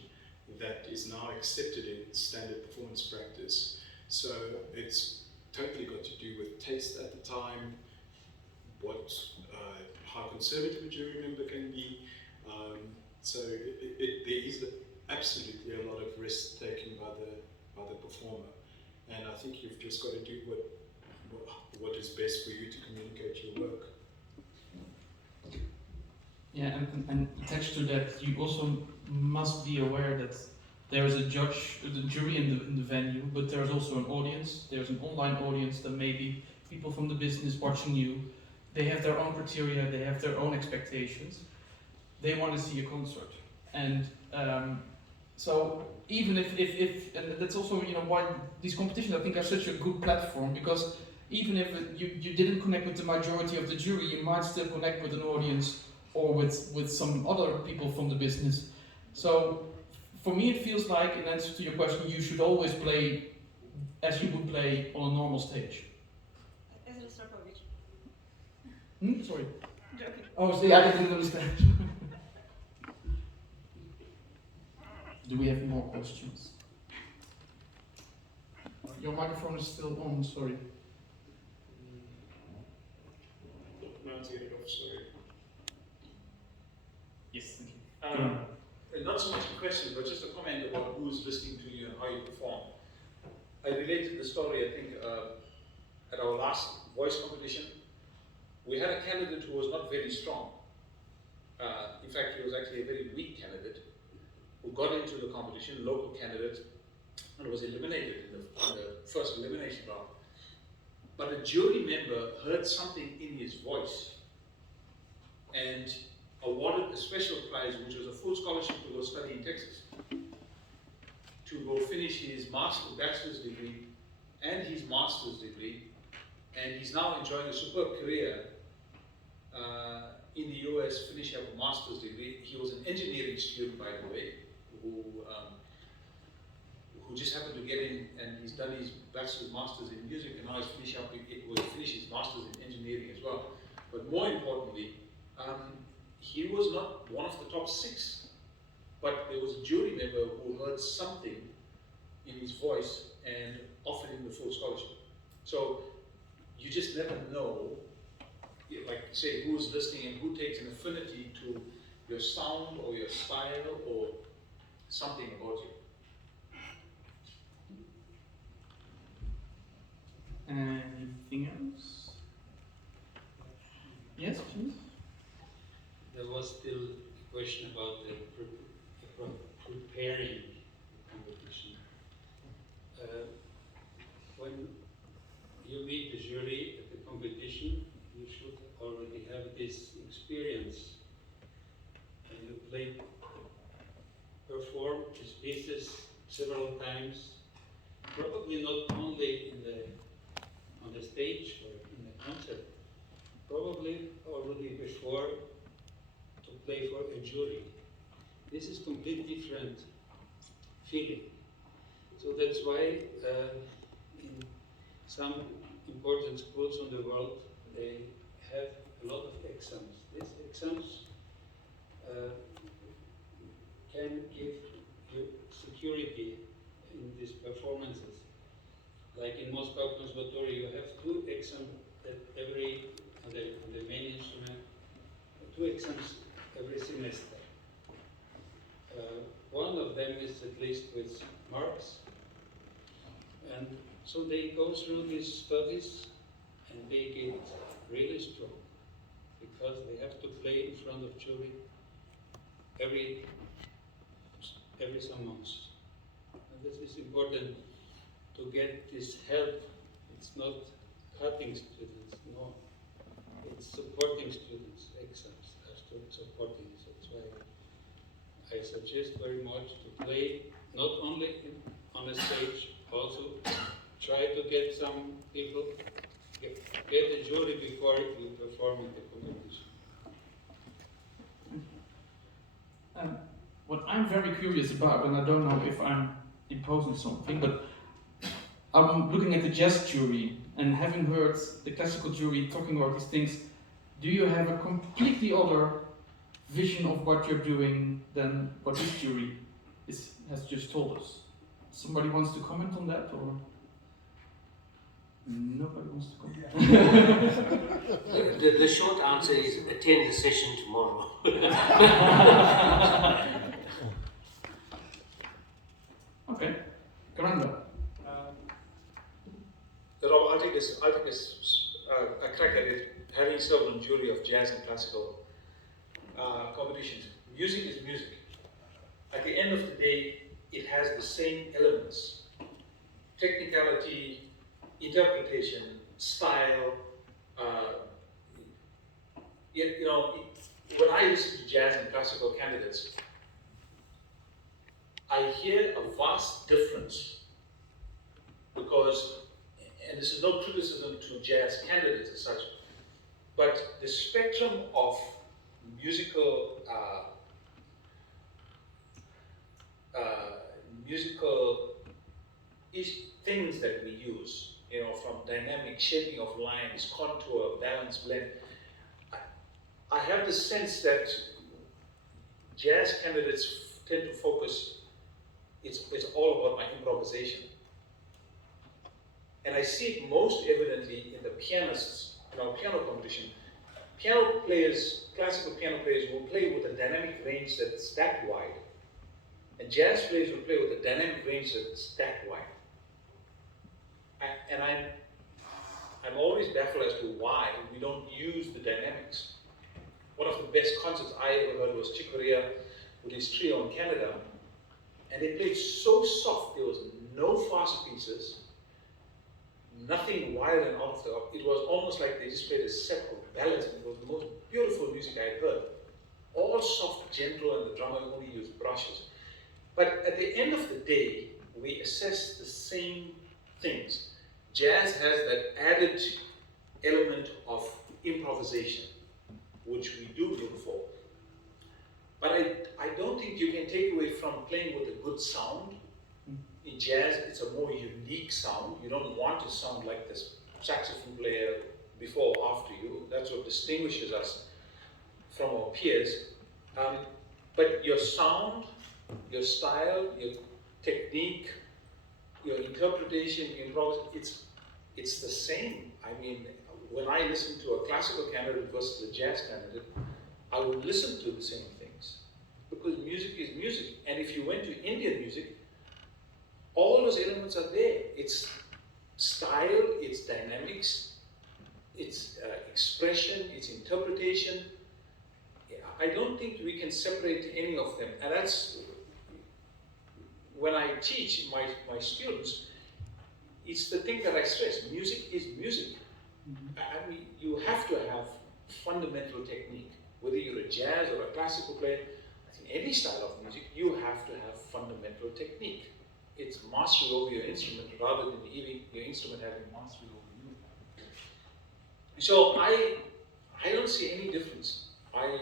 that is now accepted in standard performance practice. So it's totally got to do with taste at the time, how conservative a jury member can be. So there is absolutely a lot of risk taken by the performer, and I think you've just got to do what is best for you to communicate your work. Yeah, and attached to that, you also must be aware that there is a judge, the jury in the venue, but there's also an audience. There's an online audience that may be people from the business watching you. They have their own criteria, they have their own expectations. They want to see a concert. And so even if and that's also why these competitions I think are such a good platform, because even if you didn't connect with the majority of the jury, you might still connect with an audience or with some other people from the business. So for me it feels like, in answer to your question, you should always play as you would play on a normal stage. Ezra Strapovic. Sorry. Joking. Oh, see, I didn't understand. Do we have more questions? Your microphone is still on, sorry. No, it's getting off, sorry. Yes, thank you. Not so much a question, but just a comment about who's listening to you and how you perform. I related the story, I think, at our last voice competition. We had a candidate who was not very strong. In fact, he was actually a very weak candidate who got into the competition, local candidate, and was eliminated in the first elimination round. But a jury member heard something in his voice and awarded a special prize, which was a full scholarship to go study in Texas, to go finish his bachelor's degree and his master's degree, and he's now enjoying a superb career in the US, finishing up a master's degree. He was an engineering student, by the way, who just happened to get in, and he's done his bachelor's, master's in music, and now he's will finish his master's in engineering as well. But more importantly, he was not one of the top 6, but there was a jury member who heard something in his voice and offered him the full scholarship. So you just never know, like say, who's listening and who takes an affinity to your sound or your style or something about you. Anything else? Yes, please. There was still a question about the preparing competition. When you meet the jury at the competition, you should already have this experience. And you perform these pieces several times, probably not only on the stage or in the concert, probably already before to play for a jury. This is completely different feeling. So that's why in some important schools in the world, they have a lot of exams. These exams can give you security in these performances. Like in Moscow Conservatory, you have 2 exams on the main instrument, 2 exams every semester. One of them is at least with marks, and so they go through these studies and they get really strong because they have to play in front of jury every some months. And this is important to get this help. It's not cutting students, no. It's supporting students. Exams are supporting. So that's why I suggest very much to play not only on a stage, also try to get some people, get a jury before you perform in the competition. What I'm very curious about, and I don't know if I'm imposing something, but I'm looking at the jazz jury and having heard the classical jury talking about these things, do you have a completely other vision of what you're doing than what this jury has just told us? Somebody wants to comment on that, or nobody wants to comment? The short answer is attend the session tomorrow. Okay, Karanda. Rob, I'll take a crack at it. Having served on jury of jazz and classical, competitions. Music is music. At the end of the day, it has the same elements: technicality, interpretation, style. Yet, you know, when I listen to jazz and classical candidates, I hear a vast difference because, and this is no criticism to jazz candidates as such, but the spectrum of musical things that we use, you know, from dynamic shaping of lines, contour, balance, blend. I have the sense that jazz candidates tend to focus, it's all about my improvisation. And I see it most evidently in the pianists, in our piano competition. Piano players, classical piano players will play with a dynamic range that's that wide. And jazz players will play with a dynamic range that's that wide. And I'm always baffled as to why we don't use the dynamics. One of the best concerts I ever heard was Chick Corea with his trio in Canada. And they played so soft, there was no fast pieces, nothing wild and out of the up. It was almost like they just played a set of ballads, and it was the most beautiful music I had heard. All soft, gentle, and the drummer only used brushes. But at the end of the day, we assess the same things. Jazz has that added element of improvisation, which we do look for. But I don't think you can take away from playing with a good sound. In jazz, it's a more unique sound. You don't want to sound like this saxophone player before or after you. That's what distinguishes us from our peers. But your sound, your style, your technique, your interpretation, it's the same. I mean, when I listen to a classical candidate versus a jazz candidate, I would listen to the same things. Because music is music. And if you went to Indian music, all those elements are there. It's style, it's dynamics, it's expression, it's interpretation. I don't think we can separate any of them. And that's, when I teach my students, it's the thing that I stress. Music is music. I mean, you have to have fundamental technique. Whether you're a jazz or a classical player, in any style of music, you have to have fundamental technique. It's mastery over your instrument rather than your instrument having mastery over you. So I don't see any difference. I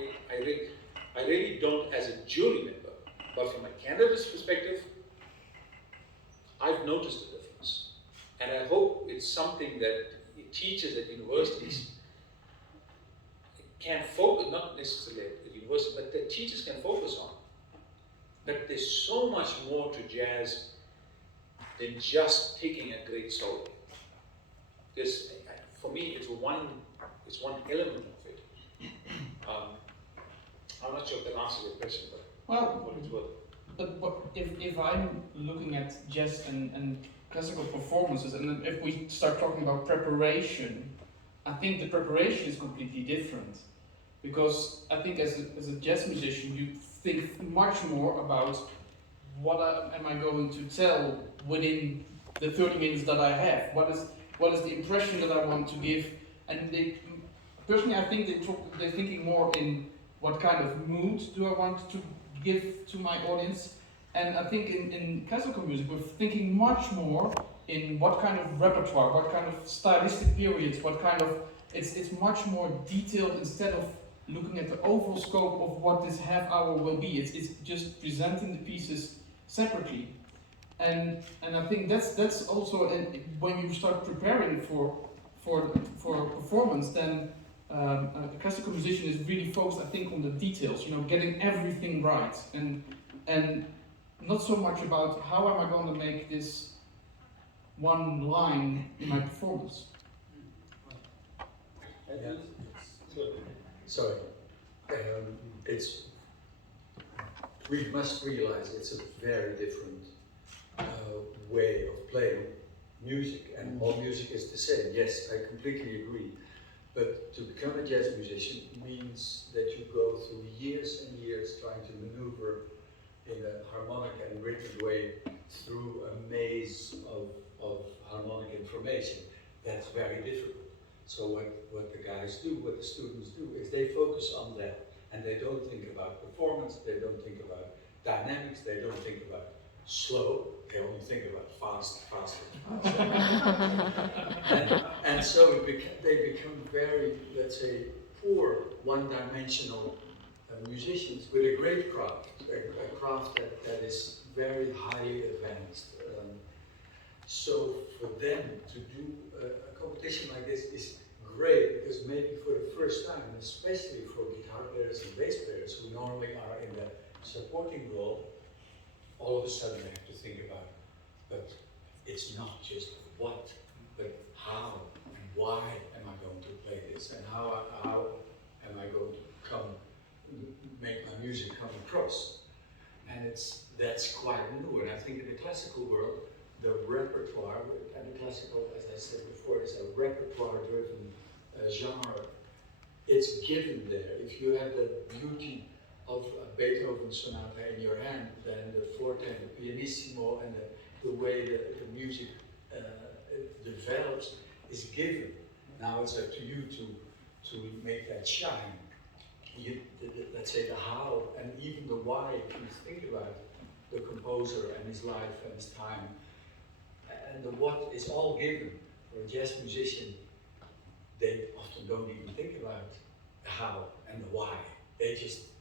really don't as a jury member, but from a candidate's perspective, I've noticed the difference. And I hope it's something that teachers at universities can focus, not necessarily at university, but that teachers can focus on. That there's so much more to jazz than just taking a great solo. Because for me, it's one element of it. I'm not sure if that answers your question, but what it's worth. But if I'm looking at jazz and classical performances, and then if we start talking about preparation, I think the preparation is completely different. Because I think as a jazz musician, you think much more about what am I going to tell within the 30 minutes that I have? What is the impression that I want to give? And personally, I think they're thinking more in what kind of mood do I want to give to my audience. And I think in classical music, we're thinking much more in what kind of repertoire, what kind of stylistic periods, what kind of, it's much more detailed instead of looking at the overall scope of what this half hour will be. It's just presenting the pieces separately. And I think that's also, when you start preparing for a performance, then a classical musician is really focused, I think, on the details, getting everything right, and not so much about how am I going to make this one line in my performance. Yeah. Sorry, we must realize it's a very different way of playing music, and all music is the same. Yes, I completely agree. But to become a jazz musician means that you go through years harmonic and rhythmic way through a maze of harmonic information. That's very difficult. So what the guys do, what the students do, is they focus on that, and they don't think about performance, they don't think about dynamics, they don't think about slow, they only think about fast, faster, faster. and so they become very, let's say, poor, one-dimensional musicians with a great craft, a craft that is very highly advanced. So for them to do a competition like this is great, because maybe for the first time, especially for guitar players and bass players who normally are in the supporting role, all of a sudden they have to think about, but it's not just what, but how and why am I going to play this, and how am I going to make my music come across. And that's quite new, and I think in the classical world, the repertoire, and the classical, as I said before, is a repertoire-driven genre. It's given there. If you have the beauty of a Beethoven sonata in your hand, then the forte and the pianissimo and the way the music develops is given. Now it's up to you to make that shine. Let's say the how and even the why, if you think about the composer and his life and his time. And the what is all given. For a jazz musician, they often don't even think about the how and the why. They just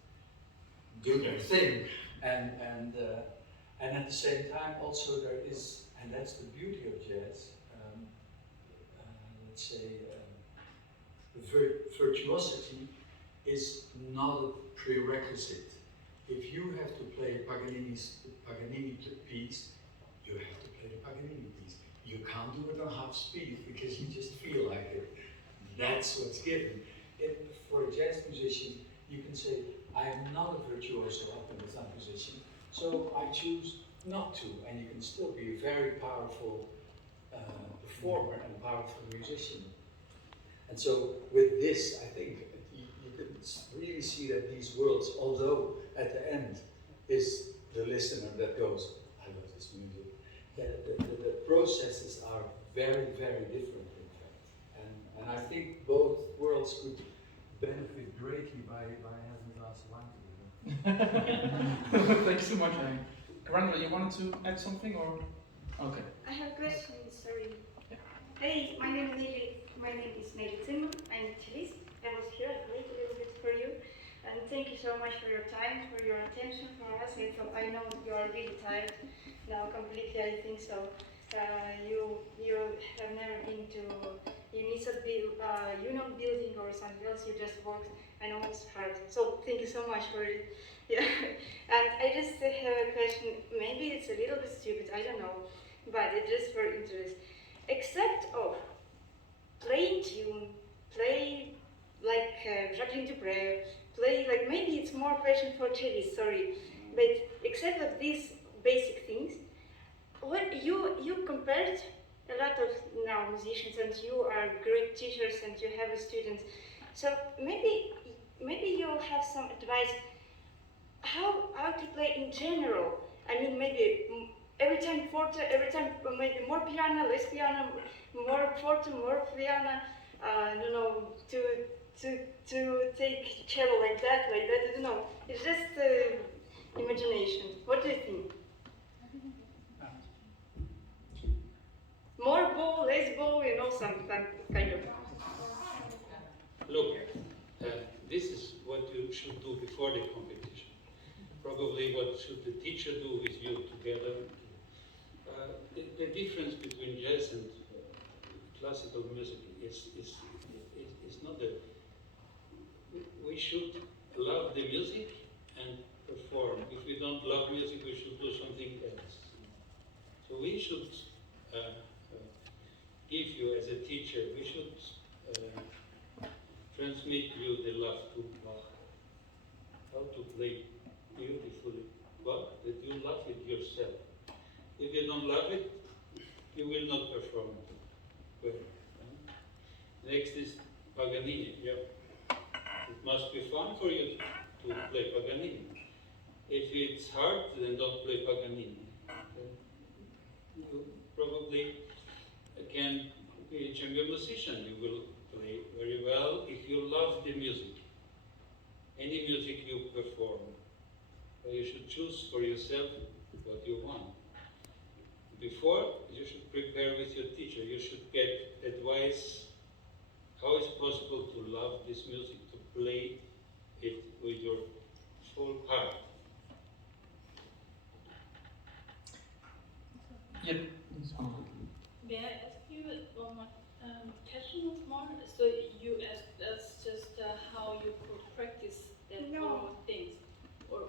do their thing. And at the same time also there is, and that's the beauty of jazz, let's say virtuosity is not a prerequisite. If you have to play Paganini piece, you have to play the Paganini piece. You can't do it on half speed because you just feel like it. That's what's given. For a jazz musician, you can say, I am not a virtuoso up in the thumb position, so I choose not to, and you can still be a very powerful performer and powerful musician. And so with this, I think you can really see that these worlds, although at the end is the listener that goes, I love this music, the processes are very, very different, in fact. And I think both worlds could benefit greatly by having a glass of wine together. Thank you so much, Hein. Randall, you wanted to add something, or? Okay. I have a question, sorry. Hey, my name is Nelly Zimmer. I'm a cellist. I was here, I played a little bit for you. And thank you so much for your time, for your attention, for us. I know you are really tired now, completely, I think so. You have never been to UNO building or something else, you just worked. I know it's hard. So thank you so much for it. Yeah. And I just have a question, maybe it's a little bit stupid, I don't know, but it's just for interest. Except of playing tune, play like Jacqueline Dupre, play like, maybe it's more question for cellists, sorry, but except of these basic things, what you compared a lot of now musicians, and you are great teachers and you have students, so maybe you'll have some advice how to play in general. I mean, maybe every time forte, every time maybe more piano, less piano, more forte, more piano, I don't know, to take cello like that, I don't know. It's just imagination. What do you think? More bow, less bow, some kind of. Look, this is what you should do before the competition. Probably what should the teacher do with you together. The difference between jazz and classical music is not that we should love the music and perform. If we don't love music, we should do something else. So we should give you, as a teacher, we should transmit you the love to Bach, how to play beautifully Bach, that you love it yourself. If you don't love it, you will not perform it well. Next is Paganini. Yeah. It must be fun for you to play Paganini. If it's hard, then don't play Paganini. You probably can be a champion musician. You will play very well if you love the music. Any music you perform. But you should choose for yourself what you want. Before, you should prepare with your teacher. You should get advice. How is it possible to love this music, to play it with your full heart? Yep. May I ask you one more question was more? So you asked us just how you could practice that things, or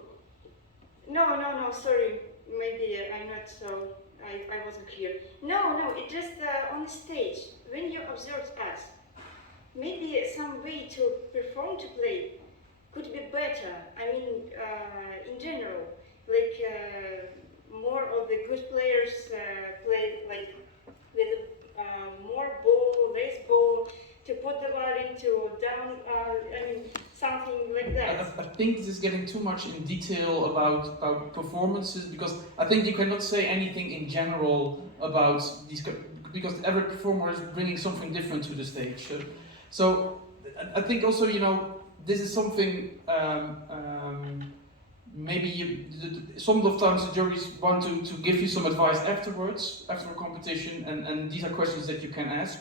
No, sorry. Maybe I'm not so, I wasn't clear. No, it just on stage, when you observe us, maybe some way to perform, to play, could be better. I mean, in general, like more of the good players play like with more ball, less ball, to put the violin to down, I mean, something like that. I think this is getting too much in detail about performances, because I think you cannot say anything in general about these, because every performer is bringing something different to the stage. So I think also, you know, this is something maybe some of the times the juries want to give you some advice afterwards, after a competition, and these are questions that you can ask.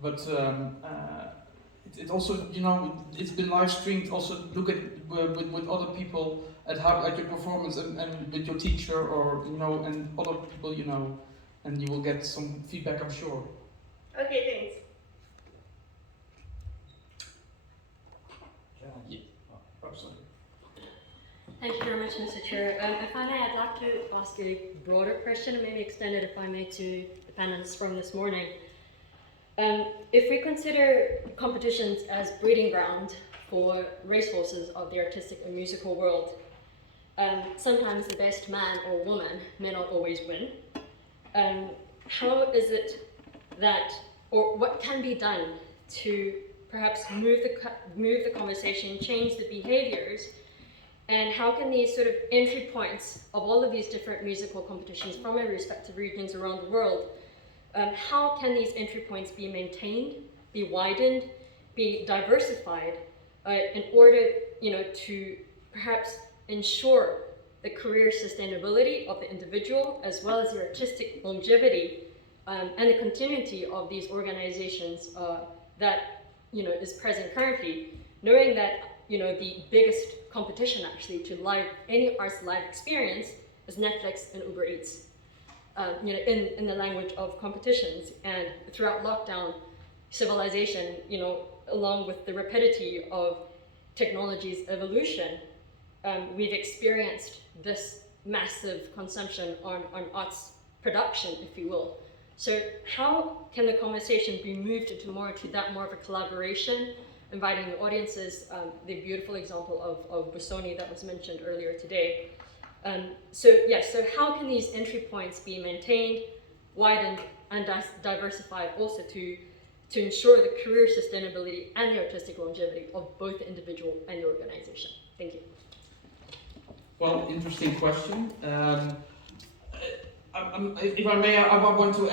But it also, you know, it's been live streamed. Also, look at with other people at your performance and with your teacher, or you know, and other people, you know, and you will get some feedback, I'm sure. Okay, thanks. Yeah, absolutely. Thank you very much, Mr. Chair. If I may, I'd like to ask a broader question, and maybe extend it, if I may, to the panelists from this morning. If we consider competitions as breeding ground for racehorses of the artistic and musical world, sometimes the best man or woman may not always win. How is it that, or what can be done to perhaps move the conversation, change the behaviors, and how can these sort of entry points of all of these different musical competitions from our respective regions around the world, how can these entry points be maintained, be widened, be diversified in order, you know, to perhaps ensure the career sustainability of the individual, as well as the artistic longevity and the continuity of these organizations that, you know, is present currently, knowing that, you know, the biggest competition actually to any arts live experience is Netflix and Uber Eats. You know, in the language of competitions, and throughout lockdown, civilization, you know, along with the rapidity of technology's evolution, we've experienced this massive consumption on arts production, if you will. So how can the conversation be moved into more of a collaboration, inviting the audiences, the beautiful example of Busoni that was mentioned earlier today. So how can these entry points be maintained, widened, and diversified, also to ensure the career sustainability and the artistic longevity of both the individual and the organization? Thank you. Well, interesting question. If I may, I want to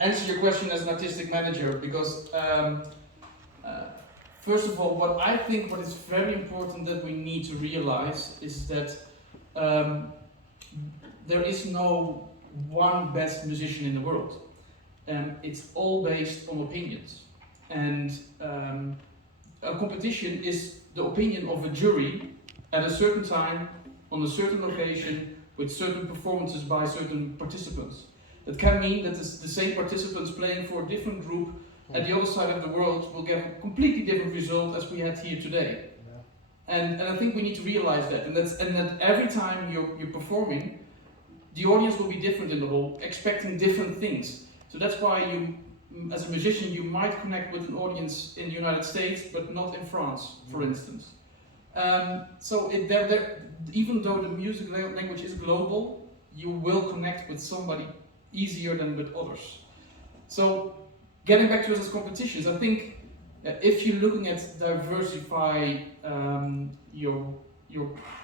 answer your question as an artistic manager, because first of all, what is very important that we need to realize is that there is no one best musician in the world. It's all based on opinions. And a competition is the opinion of a jury at a certain time, on a certain location, with certain performances by certain participants. That can mean that the same participants playing for a different group at the other side of the world will get a completely different result as we had here today. And I think we need to realize that, and that every time you're performing, the audience will be different in the whole, expecting different things. So that's why you, as a musician, you might connect with an audience in the United States, but not in France, for instance. So even though the music language is global, you will connect with somebody easier than with others. So getting back to us as competitions, I think if you're looking at diversify your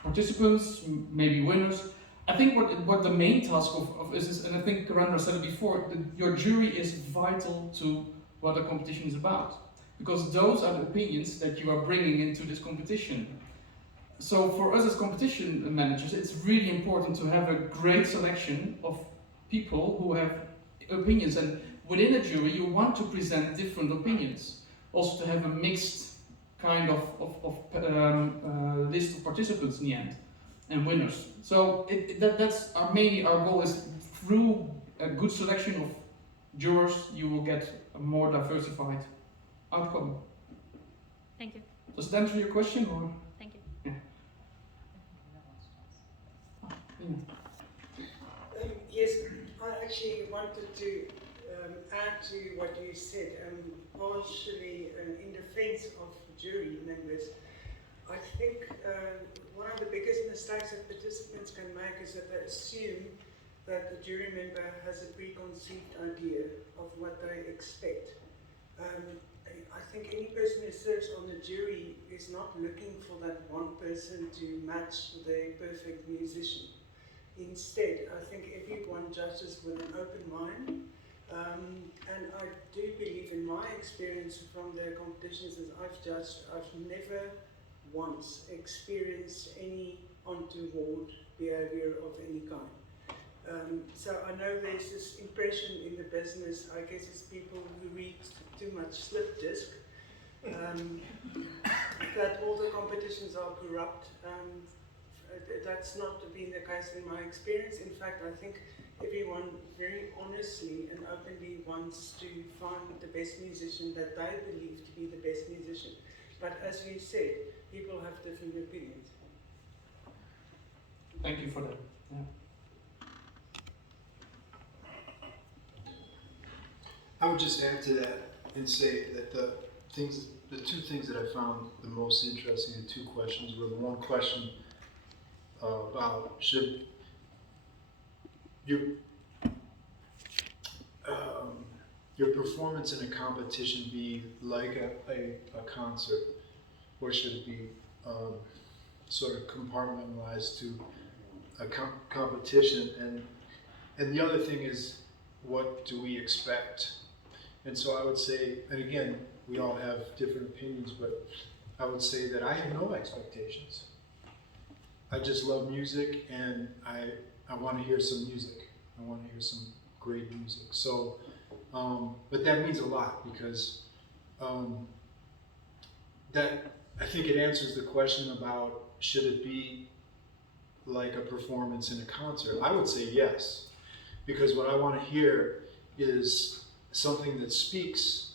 participants, maybe winners. I think what the main task of us is, and I think Karandra said it before, that your jury is vital to what the competition is about. Because those are the opinions that you are bringing into this competition. So for us as competition managers, it's really important to have a great selection of people who have opinions. And within a jury, you want to present different opinions. Also to have a mixed kind of list of participants in the end, and winners. So that's mainly our goal, is through a good selection of jurors, you will get a more diversified outcome. Thank you. Does it answer your question, or? Thank you. Yeah. Yes, I actually wanted to add to what you said, partially in defense of jury members. I think one of the biggest mistakes that participants can make is that they assume that the jury member has a preconceived idea of what they expect. I think any person who serves on the jury is not looking for that one person to match the perfect musician. Instead, I think everyone judges with an open mind. And I do believe, in my experience from the competitions that I've judged, I've never once experienced any untoward behavior of any kind. So I know there's this impression in the business, I guess it's people who read too much slip disc, that all the competitions are corrupt. That's not been the case in my experience. In fact, I think everyone very honestly and openly wants to find the best musician that they believe to be the best musician. But as you said, people have different opinions. Thank you for that. Yeah. I would just add to that and say that the two things that I found the most interesting, the two questions, were the one question about should your performance in a competition be like a concert, or should it be sort of compartmentalized to a competition? And the other thing is, what do we expect? And so I would say, and again, we all have different opinions, but I would say that I have no expectations. I just love music, and I want to hear some music. I want to hear some great music. So, but that means a lot, because that, I think it answers the question about should it be like a performance in a concert. I would say yes, because what I want to hear is something that speaks.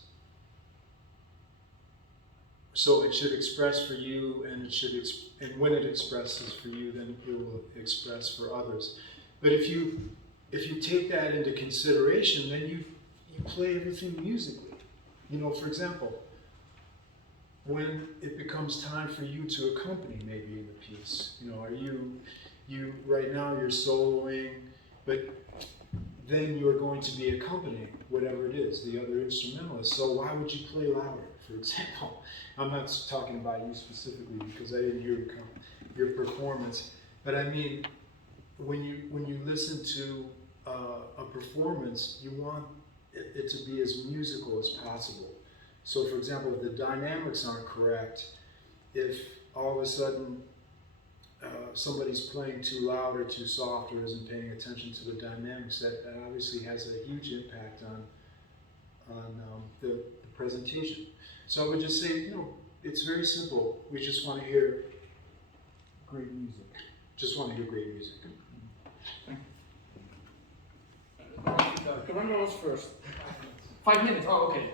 So it should express for you, and and when it expresses for you, then it will express for others. But if you take that into consideration, then you play everything musically. You know, for example, when it becomes time for you to accompany maybe in the piece, you know, you right now you're soloing, but then you're going to be accompanying whatever it is, the other instrumentalist. So why would you play louder, for example? I'm not talking about you specifically because I didn't hear your performance, but I mean, when you listen to a performance, you want it to be as musical as possible. So for example, if the dynamics aren't correct, if all of a sudden somebody's playing too loud or too soft or isn't paying attention to the dynamics, that obviously has a huge impact on the presentation. So I would just say, you know, it's very simple. We just want to hear great music. Just want to hear great music. Karandra was first. 5 minutes. Oh, okay.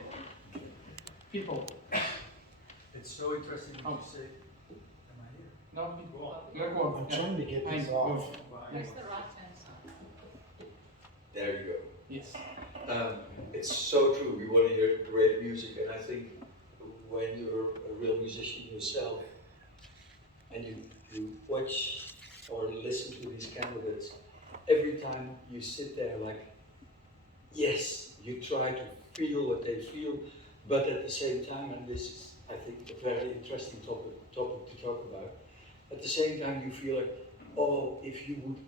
People. It's so interesting what you say. Am I here? No, go on. I'm trying to get this off. Where's the right-hand side? There you go. Yes. It's so true. We want to hear great music, and I think when you're a real musician yourself, and you watch or listen to these candidates, every time you sit there like, yes, you try to feel what they feel, but at the same time, and this is, I think, a very interesting topic to talk about, at the same time you feel like, oh, if you would